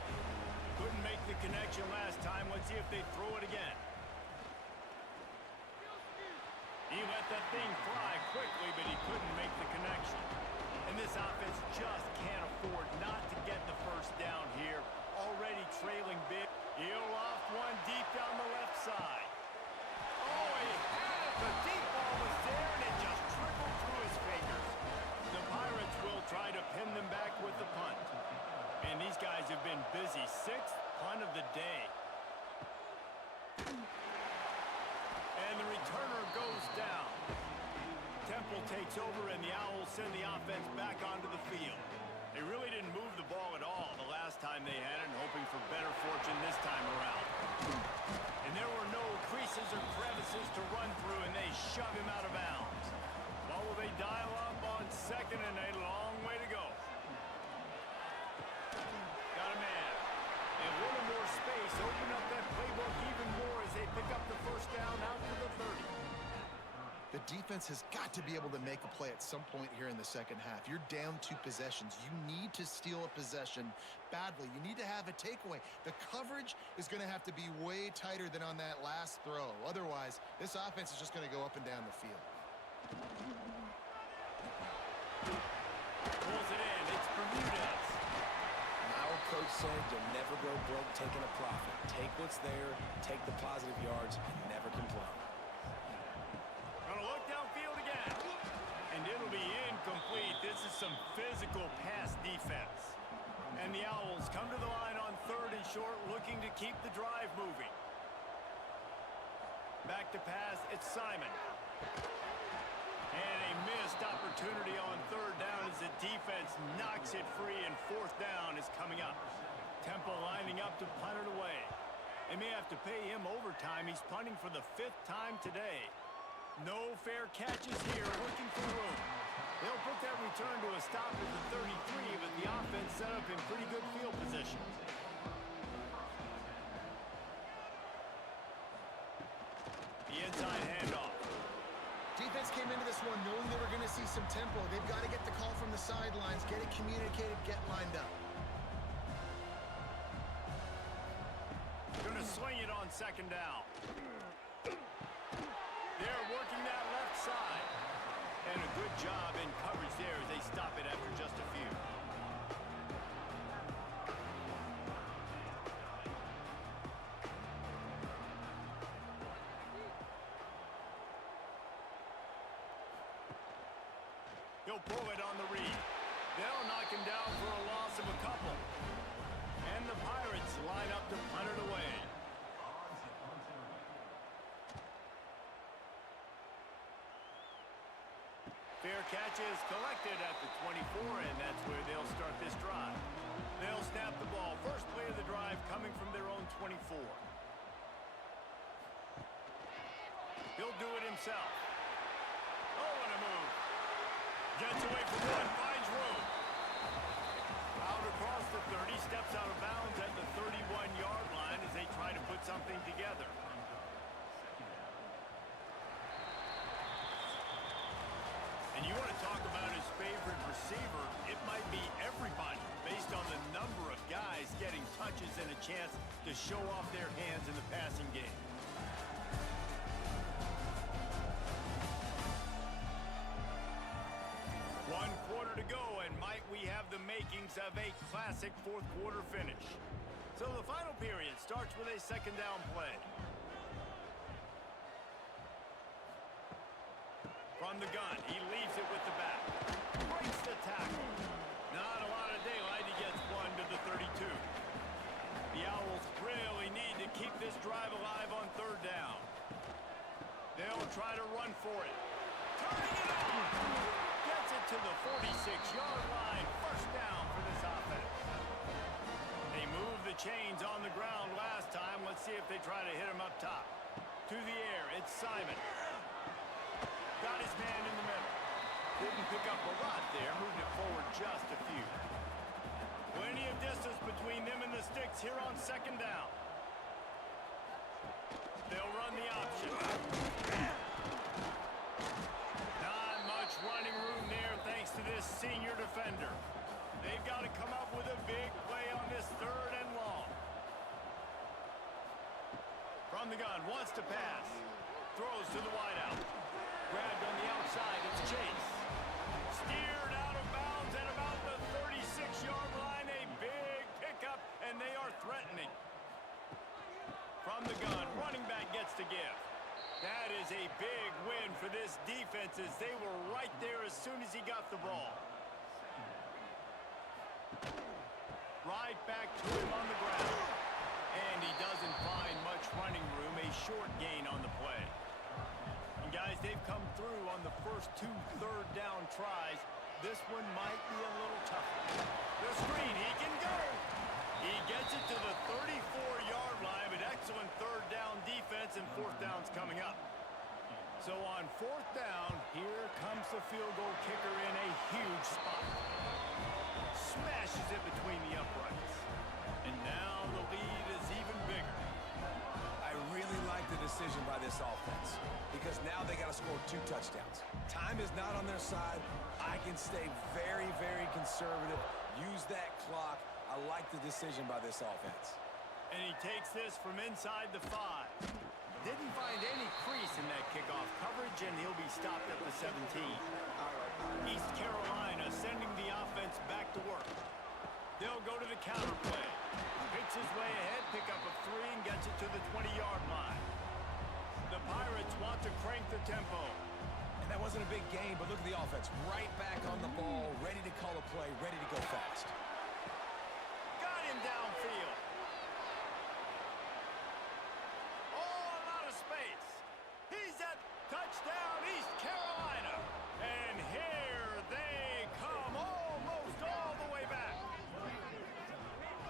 Couldn't make the connection last time. Let's see if they throw it again. He let that thing fly quickly, but he couldn't make the connection. And this offense just can't afford not to get the first down here. Already trailing big. He'll off one deep down the left side. Oh, he had it. The deep ball was there, and it just trickled through his fingers. The Pirates will try to pin them back with the punt. And these guys have been busy. 6th punt of the day. And the returner goes down. Temple takes over, and the Owls send the offense back onto the field. They really didn't move the ball at all the last time they had it, and hoping for better fortune this time around. And there were no creases or crevices to run through, and they shove him out of bounds. Well, will they dial up on 2nd, and a long way to go. Got a man. And a little more space. Open up that playbook even more as they pick up the first down out to the 30. The defense has got to be able to make a play at some point here in the 2nd half. You're down 2 possessions. You need to steal a possession badly. You need to have a takeaway. The coverage is going to have to be way tighter than on that last throw. Otherwise, this offense is just going to go up and down the field. Pulls it in. It's Bermudez. Our coach said you'll never go broke taking a profit. Take what's there, take the positive yards, and never complain. Gonna look downfield again. And it'll be incomplete. This is some physical pass defense. And the Owls come to the line on 3rd and short, looking to keep the drive moving. Back to pass, it's Simon. And a missed opportunity on 3rd down as the defense knocks it free, and 4th down is coming up. Temple lining up to punt it away. They may have to pay him overtime. He's punting for the 5th time today. No fair catches here, looking for room. They'll put that return to a stop at the 33, but the offense set up in pretty good field position. The inside handoff. Defense came into this one knowing they were going to see some tempo. They've got to get the call from the sidelines, get it communicated, get lined up. Going to swing it on 2nd down. They're working that left side. And a good job in coverage there as they stop it after just a few. He'll pull it on the read. They'll knock him down for a loss of a couple. And the Pirates line up to punt it away. Fair catch is collected at the 24, and that's where they'll start this drive. They'll snap the ball. First play of the drive coming from their own 24. He'll do it himself. Oh, what a move. Gets away from one, finds room. Out across the 30, steps out of bounds at the 31-yard line as they try to put something together. And you want to talk about his favorite receiver, it might be everybody based on the number of guys getting touches and a chance to show off their hands in the passing game. One quarter to go, and might we have the makings of a classic fourth quarter finish. So the final period starts with a second down play. From the gun, he leaves it with the back. Breaks the tackle. Not a lot of daylight. He gets one to the 32. The Owls really need to keep this drive alive on third down. They'll try to run for it. Turning it on. Gets it to the 46-yard line. First down for this offense. They moved the chains on the ground last time. Let's see if they try to hit him up top. To the air, it's Simon. Got his man in the middle. Didn't pick up a lot there. Moved it forward just a few. Plenty of distance between them and the sticks here on second down. They'll run the option. Not much running room there thanks to this senior defender. They've got to come up with a big play on this third and long. From the gun, wants to pass. Throws to the wideout. Grabbed on the outside, it's Chase. Steered out of bounds at about the 36-yard line. A big pickup, and they are threatening. From the gun, running back gets to give. That is a big win for this defense as they were right there as soon as he got the ball. Right back to him on the ground. And he doesn't find much running room. A short gain on the play. Guys, they've come through on the first two third down tries. This one might be a little tougher. The screen, he can go. He gets it to the 34-yard line, but excellent third down defense, and fourth down's coming up. So on fourth down, here comes the field goal kicker in a huge spot. Smashes it between the uprights. And now the lead is even bigger. I really like the decision by this offense because now they got to score 2 touchdowns. Time is not on their side. I can stay very, very conservative. Use that clock. I like the decision by this offense. And he takes this from inside the 5. Didn't find any crease in that kickoff coverage, and he'll be stopped at the 17. East Carolina sending the offense back to work. They'll go to the counter play. Picks his way ahead, pick up a 3, and gets it to the 20-yard line. The Pirates want to crank the tempo. And that wasn't a big game, but look at the offense. Right back on the ball, ready to call a play, ready to go fast. Got him downfield. Oh, a lot of space. He's at touchdown, East Carolina. And here they come, almost all the way back.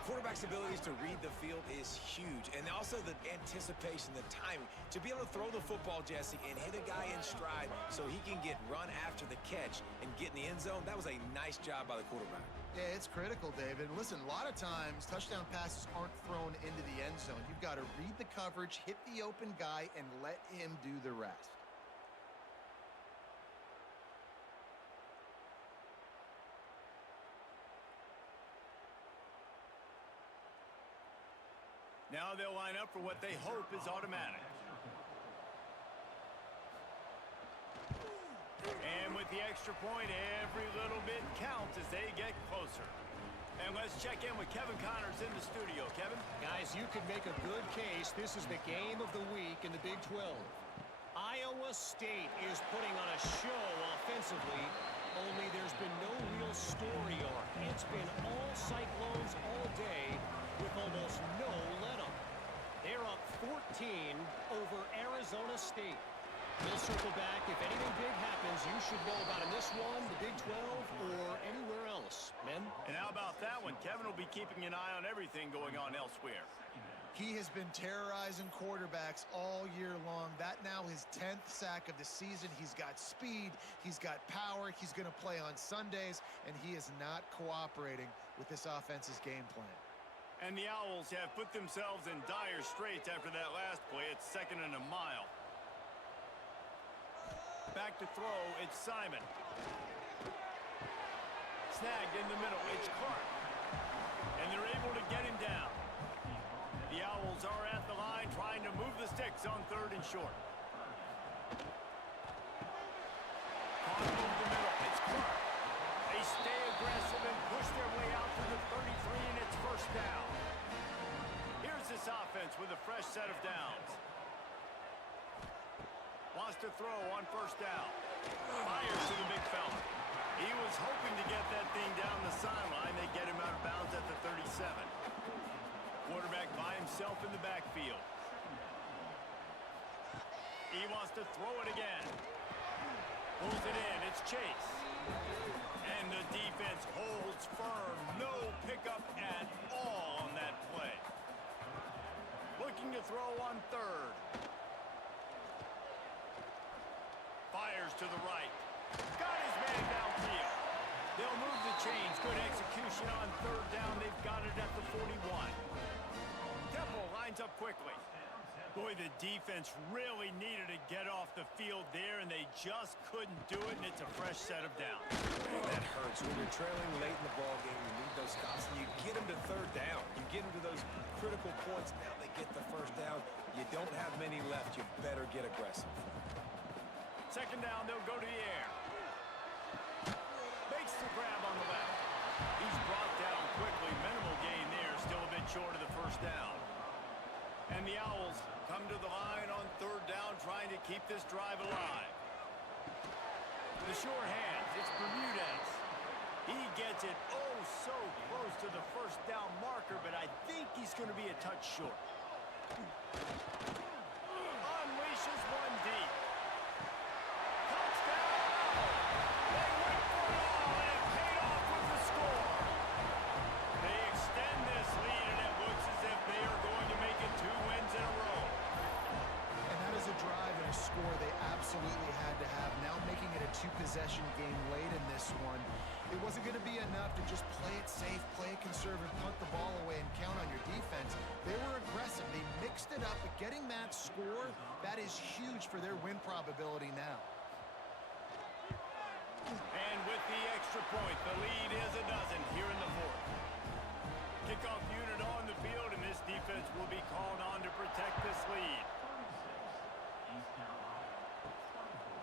Quarterback's abilities to read the field is huge, and also the anticipation, the timing. To be able to throw the football, Jesse, and hit a guy in stride so he can get run after the catch and get in the end zone, that was a nice job by the quarterback. Yeah, it's critical, David. Listen, a lot of times touchdown passes aren't thrown into the end zone. You've got to read the coverage, hit the open guy, and let him do the rest. Now they'll line up for what they hope is automatic. And with the extra point, every little bit counts as they get closer. And let's check in with Kevin Connors in the studio. Kevin? Guys, you could make a good case. This is the game of the week in the Big 12. Iowa State is putting on a show offensively only there's been no real story arc. It's been all Cyclones all day with almost no let-up. They're up 14 over Arizona State. We'll circle back. If anything big happens, you should know about in this one, the Big 12, or anywhere else. Men? And how about that one? Kevin will be keeping an eye on everything going on elsewhere. He has been terrorizing quarterbacks all year long. That now his 10th sack of the season. He's got speed. He's got power. He's going to play on Sundays, and he is not cooperating with this offense's game plan. And the Owls have put themselves in dire straits after that last play. It's 2nd and a mile. Back to throw, it's Simon. Snagged in the middle, it's Clark. And they're able to get him down. The Owls are at the line trying to move the sticks on 3rd and short. Caught over the middle, it's Clark. They stay aggressive and push their way out to the 33, and it's 1st down. Here's this offense with a fresh set of downs. Wants to throw on 1st down. Fires to the big fella. He was hoping to get that thing down the sideline. They get him out of bounds at the 37. Quarterback by himself in the backfield. He wants to throw it again. Pulls it in. It's Chase. And the defense holds firm. No pickup at all on that play. Looking to throw on 3rd. Fires to the right. Got his man downfield. They'll move the chains. Good execution on 3rd down. They've got it at the 41. Temple lines up quickly. Boy, the defense really needed to get off the field there, and they just couldn't do it, and it's a fresh set of downs. Man, that hurts. When you're trailing late in the ballgame, you need those stops, and you get them to 3rd down. You get them to those critical points. Now they get the 1st down. You don't have many left. You better get aggressive. 2nd down, they'll go to the air. Makes the grab on the left. He's brought down quickly. Minimal gain there, still a bit short of the 1st down. And the Owls come to the line on 3rd down, trying to keep this drive alive. The sure hands, it's Bermudez. He gets it oh so close to the 1st down marker, but I think he's going to be a touch short. Unleashes one deep. Absolutely had to have. Now making it a 2-possession game late in this one. It wasn't going to be enough to just play it safe, play it conservative, punt the ball away, and count on your defense. They were aggressive. They mixed it up, but getting that score, that is huge for their win probability now. And with the extra point, the lead is a dozen here in the 4th. Kickoff unit on the field, and this defense will be called on to protect this lead.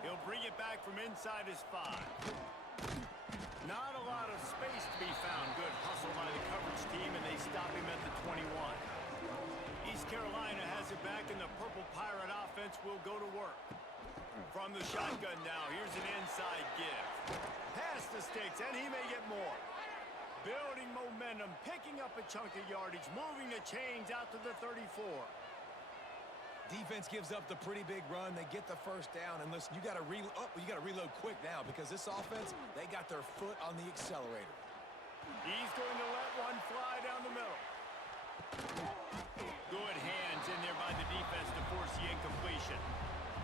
He'll bring it back from inside his 5. Not a lot of space to be found. Good hustle by the coverage team, and they stop him at the 21. East Carolina has it back, and the Purple Pirate offense will go to work. From the shotgun now, here's an inside give. Pass the sticks, and he may get more. Building momentum, picking up a chunk of yardage, moving the chains out to the 34. Defense gives up the pretty big run. They get the 1st down. And listen, you got to reload quick now because this offense, they got their foot on the accelerator. He's going to let one fly down the middle. Good hands in there by the defense to force the incompletion.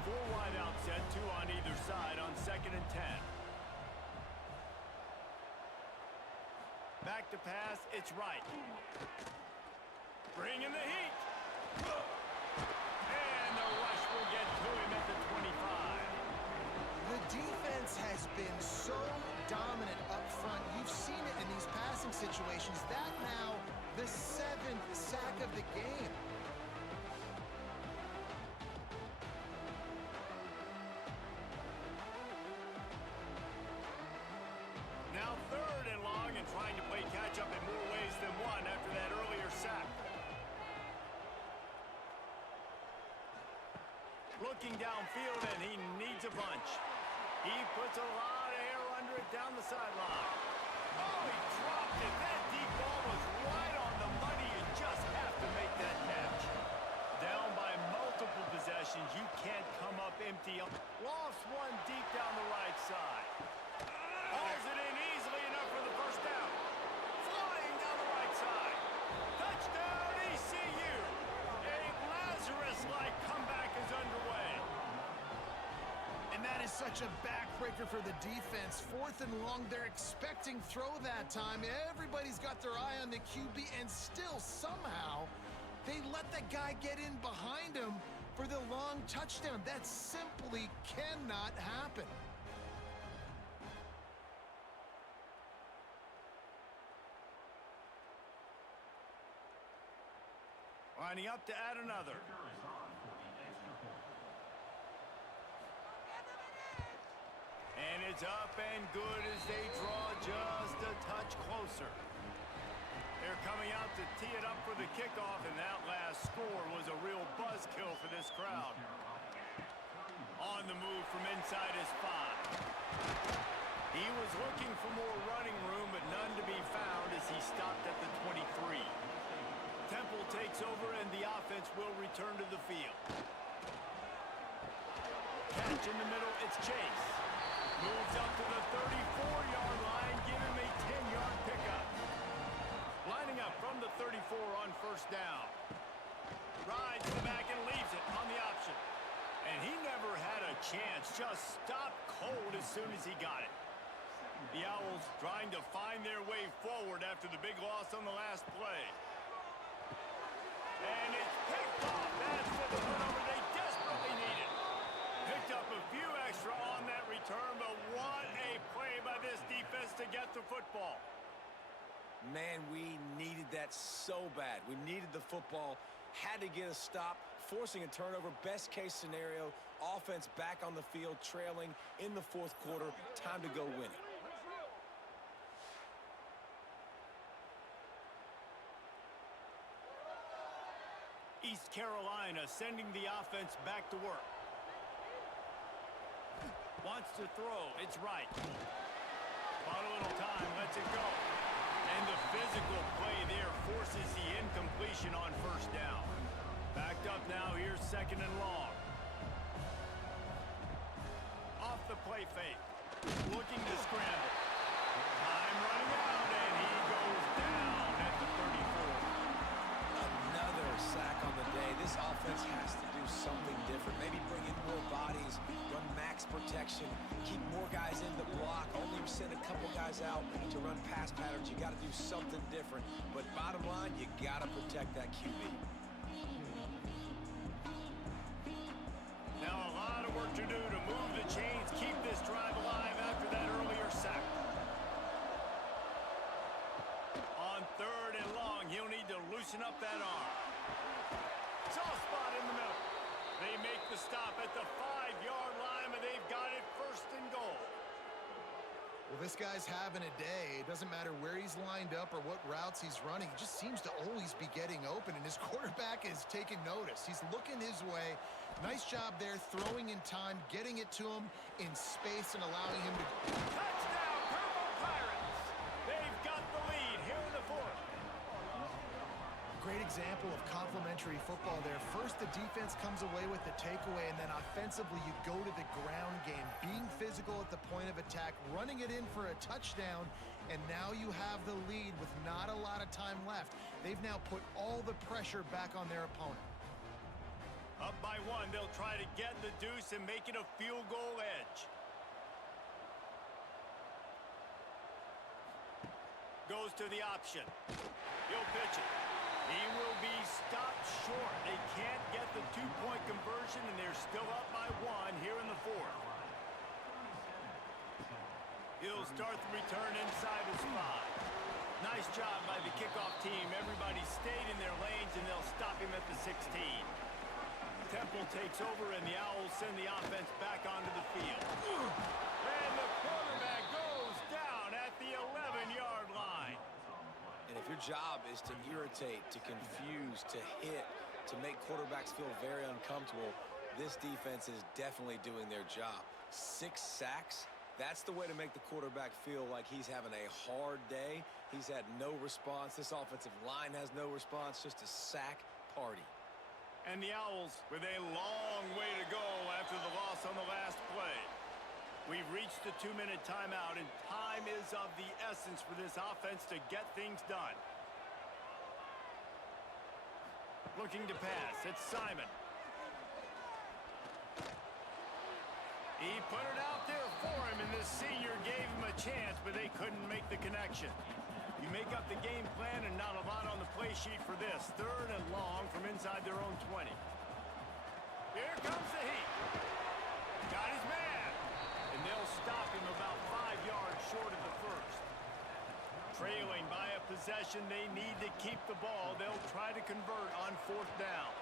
4 wide out set, 2 on either side on 2nd and 10. Back to pass, it's right. Bringing the heat. And the rush will get to him at the 25. The defense has been so dominant up front. You've seen it in these passing situations. That now, the 7th sack of the game. Now 3rd and long, and trying to play catch-up in more ways than one after that earlier sack. Looking downfield, and he needs a bunch. He puts a lot of air under it down the sideline. Oh, he dropped it. That deep ball was right on the money. You just have to make that catch. Down by multiple possessions, you can't come up empty. Lost one deep down the right side. Hauls it in easily enough for the first down. Flying down the right side. Touchdown, ECU. A Lazarus-like comeback is underway. And that is such a backbreaker for the defense. 4th and long, they're expecting throw that time. Everybody's got their eye on the QB, and still somehow they let the guy get in behind him for the long touchdown. That simply cannot happen. Lining up to add another. And it's up and good as they draw just a touch closer. They're coming out to tee it up for the kickoff, and that last score was a real buzzkill for this crowd. On the move from inside his 5. He was looking for more running room, but none to be found as he stopped at the 23. Temple takes over, and the offense will return to the field. Catch in the middle, it's Chase. Moves up to the 34-yard line, give him a 10-yard pickup. Lining up from the 34 on first down. Rides the back and leaves it on the option. And he never had a chance, just stopped cold as soon as he got it. The Owls trying to find their way forward after the big loss on the last play. And it's picked off. That's the turnover they desperately needed. Picked up a few extra on that return, but what a play by this defense to get the football. Man, we needed that so bad. We needed the football, had to get a stop, forcing a turnover. Best case scenario, offense back on the field, trailing in the 4th quarter. Time to go win it. East Carolina sending the offense back to work. Wants to throw, it's right. About a little time, lets it go. And the physical play there forces the incompletion on first down. Backed up now, here's 2nd and long. Off the play fake. Looking to scramble. Time running out, and he goes down at the 34. Another sack on the day. This offense has to do something different. Maybe bring in more bodies, run max protection, keep more guys in the block, only send a couple guys out to run pass patterns. You got to do something different. But bottom line, you got to protect that QB. Now a lot of work to do to move the chains, keep this drive alive after that earlier sack. On 3rd and long, he'll need to loosen up that arm. Soft spot in the middle. They make the stop at the 5-yard line, but they've got it 1st and goal. Well, this guy's having a day. It doesn't matter where he's lined up or what routes he's running. He just seems to always be getting open, and his quarterback is taking notice. He's looking his way. Nice job there, throwing in time, getting it to him in space and allowing him to... Touchdown, Purple Pirates! They've got the lead here in the 4th. Great example of complementary football there. First, the defense comes away with the takeaway, and then offensively, you go to the ground game, being physical at the point of attack, running it in for a touchdown, and now you have the lead with not a lot of time left. They've now put all the pressure back on their opponent. Up by 1, they'll try to get the deuce and make it a field goal edge. Goes to the option. He'll pitch it. He will be stopped short. They can't get the 2-point conversion, and they're still up by 1 here in the 4th. He'll start the return inside his 5. Nice job by the kickoff team. Everybody stayed in their lanes, and they'll stop him at the 16. Temple takes over, and the Owls send the offense back onto the field. And the quarterback goes down at the 11-yard line. And if your job is to irritate, to confuse, to hit, to make quarterbacks feel very uncomfortable, this defense is definitely doing their job. 6 sacks, That's the way to make the quarterback feel like he's having a hard day. He's had no response. This offensive line has no response, just a sack party. And the Owls with a long way to go after the loss on the last play. We've reached the 2-minute timeout, and time is of the essence for this offense to get things done. Looking to pass. It's Simon. He put it out there for him, and this senior gave him a chance, but they couldn't make the connection. You make up the game plan and not a lot on the play sheet for this. 3rd and long from inside their own 20. Here comes the heat. Got his man. And they'll stop him about 5 yards short of the first. Trailing by a possession, they need to keep the ball. They'll try to convert on 4th down.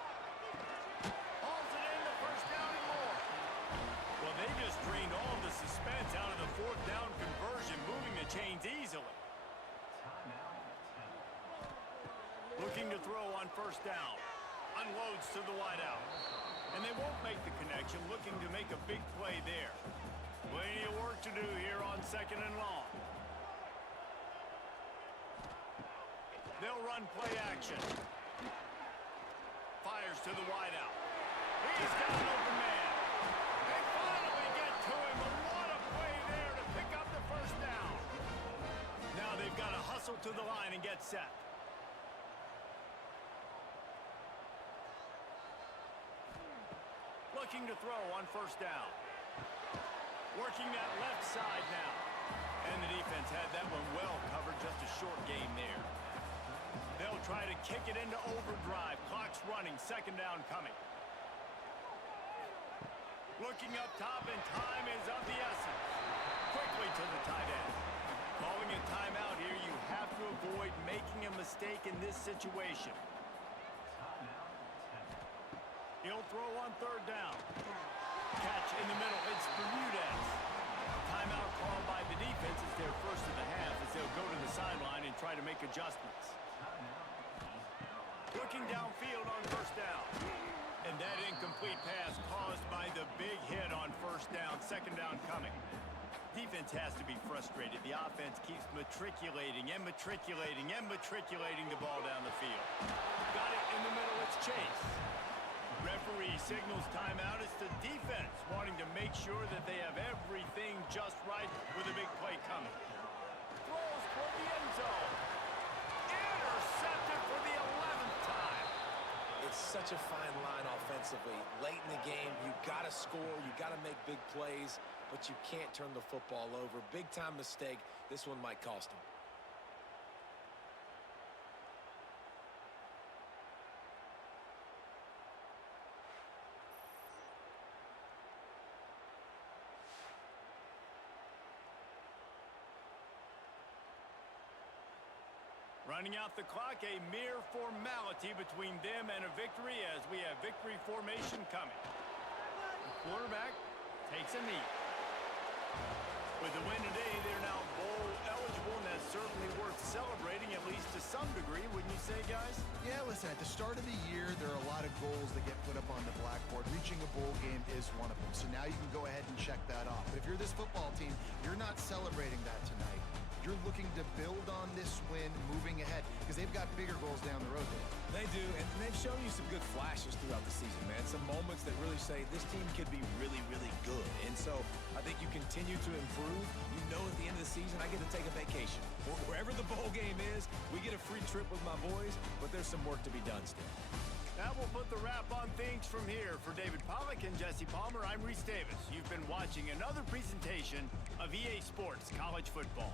Hauls it in, the 1st down and more. Well, they just drained all the suspense out of the 4th down conversion, moving the chains easily. Looking to throw on 1st down. Unloads to the wideout. And they won't make the connection, looking to make a big play there. Plenty of work to do here on 2nd and long. They'll run play action. Fires to the wideout. He's got an open man. They finally get to him, but what a play there to pick up the 1st down. Now they've got to hustle to the line and get set. Looking to throw on 1st down. Working that left side now. And the defense had that one well covered, just a short gain there. They'll try to kick it into overdrive. Clock's running, 2nd down coming. Looking up top, and time is of the essence. Quickly to the tight end. Calling a timeout here, you have to avoid making a mistake in this situation. He'll throw on 3rd down. Catch in the middle. It's Bermudez. Timeout called by the defense is their first of the half as they'll go to the sideline and try to make adjustments. Looking downfield on 1st down. And that incomplete pass caused by the big hit on 1st down. 2nd down coming. Defense has to be frustrated. The offense keeps matriculating and matriculating and matriculating the ball down the field. Got it in the middle. It's Chase. Referee signals timeout. It's the defense wanting to make sure that they have everything just right with a big play coming. Throws toward the end zone. Intercepted for the 11th time. It's such a fine line offensively. Late in the game, you got to score, you got to make big plays, but you can't turn the football over. Big-time mistake. This one might cost them. Running out the clock, a mere formality between them and a victory as we have victory formation coming. The quarterback takes a knee. With the win today, they're now bowl eligible, and that's certainly worth celebrating, at least to some degree, wouldn't you say, guys? Yeah, listen, at the start of the year, there are a lot of goals that get put up on the blackboard. Reaching a bowl game is one of them. So now you can go ahead and check that off. But if you're this football team, you're not celebrating that tonight. You're looking to build on this win moving ahead because they've got bigger goals down the road there. They do, and they've shown you some good flashes throughout the season, man. Some moments that really say this team could be really, really good. And so I think you continue to improve. You know at the end of the season, I get to take a vacation. Wherever the bowl game is, we get a free trip with my boys, but there's some work to be done still. That will put the wrap on things from here. For David Pollack and Jesse Palmer, I'm Reese Davis. You've been watching another presentation of EA Sports College Football.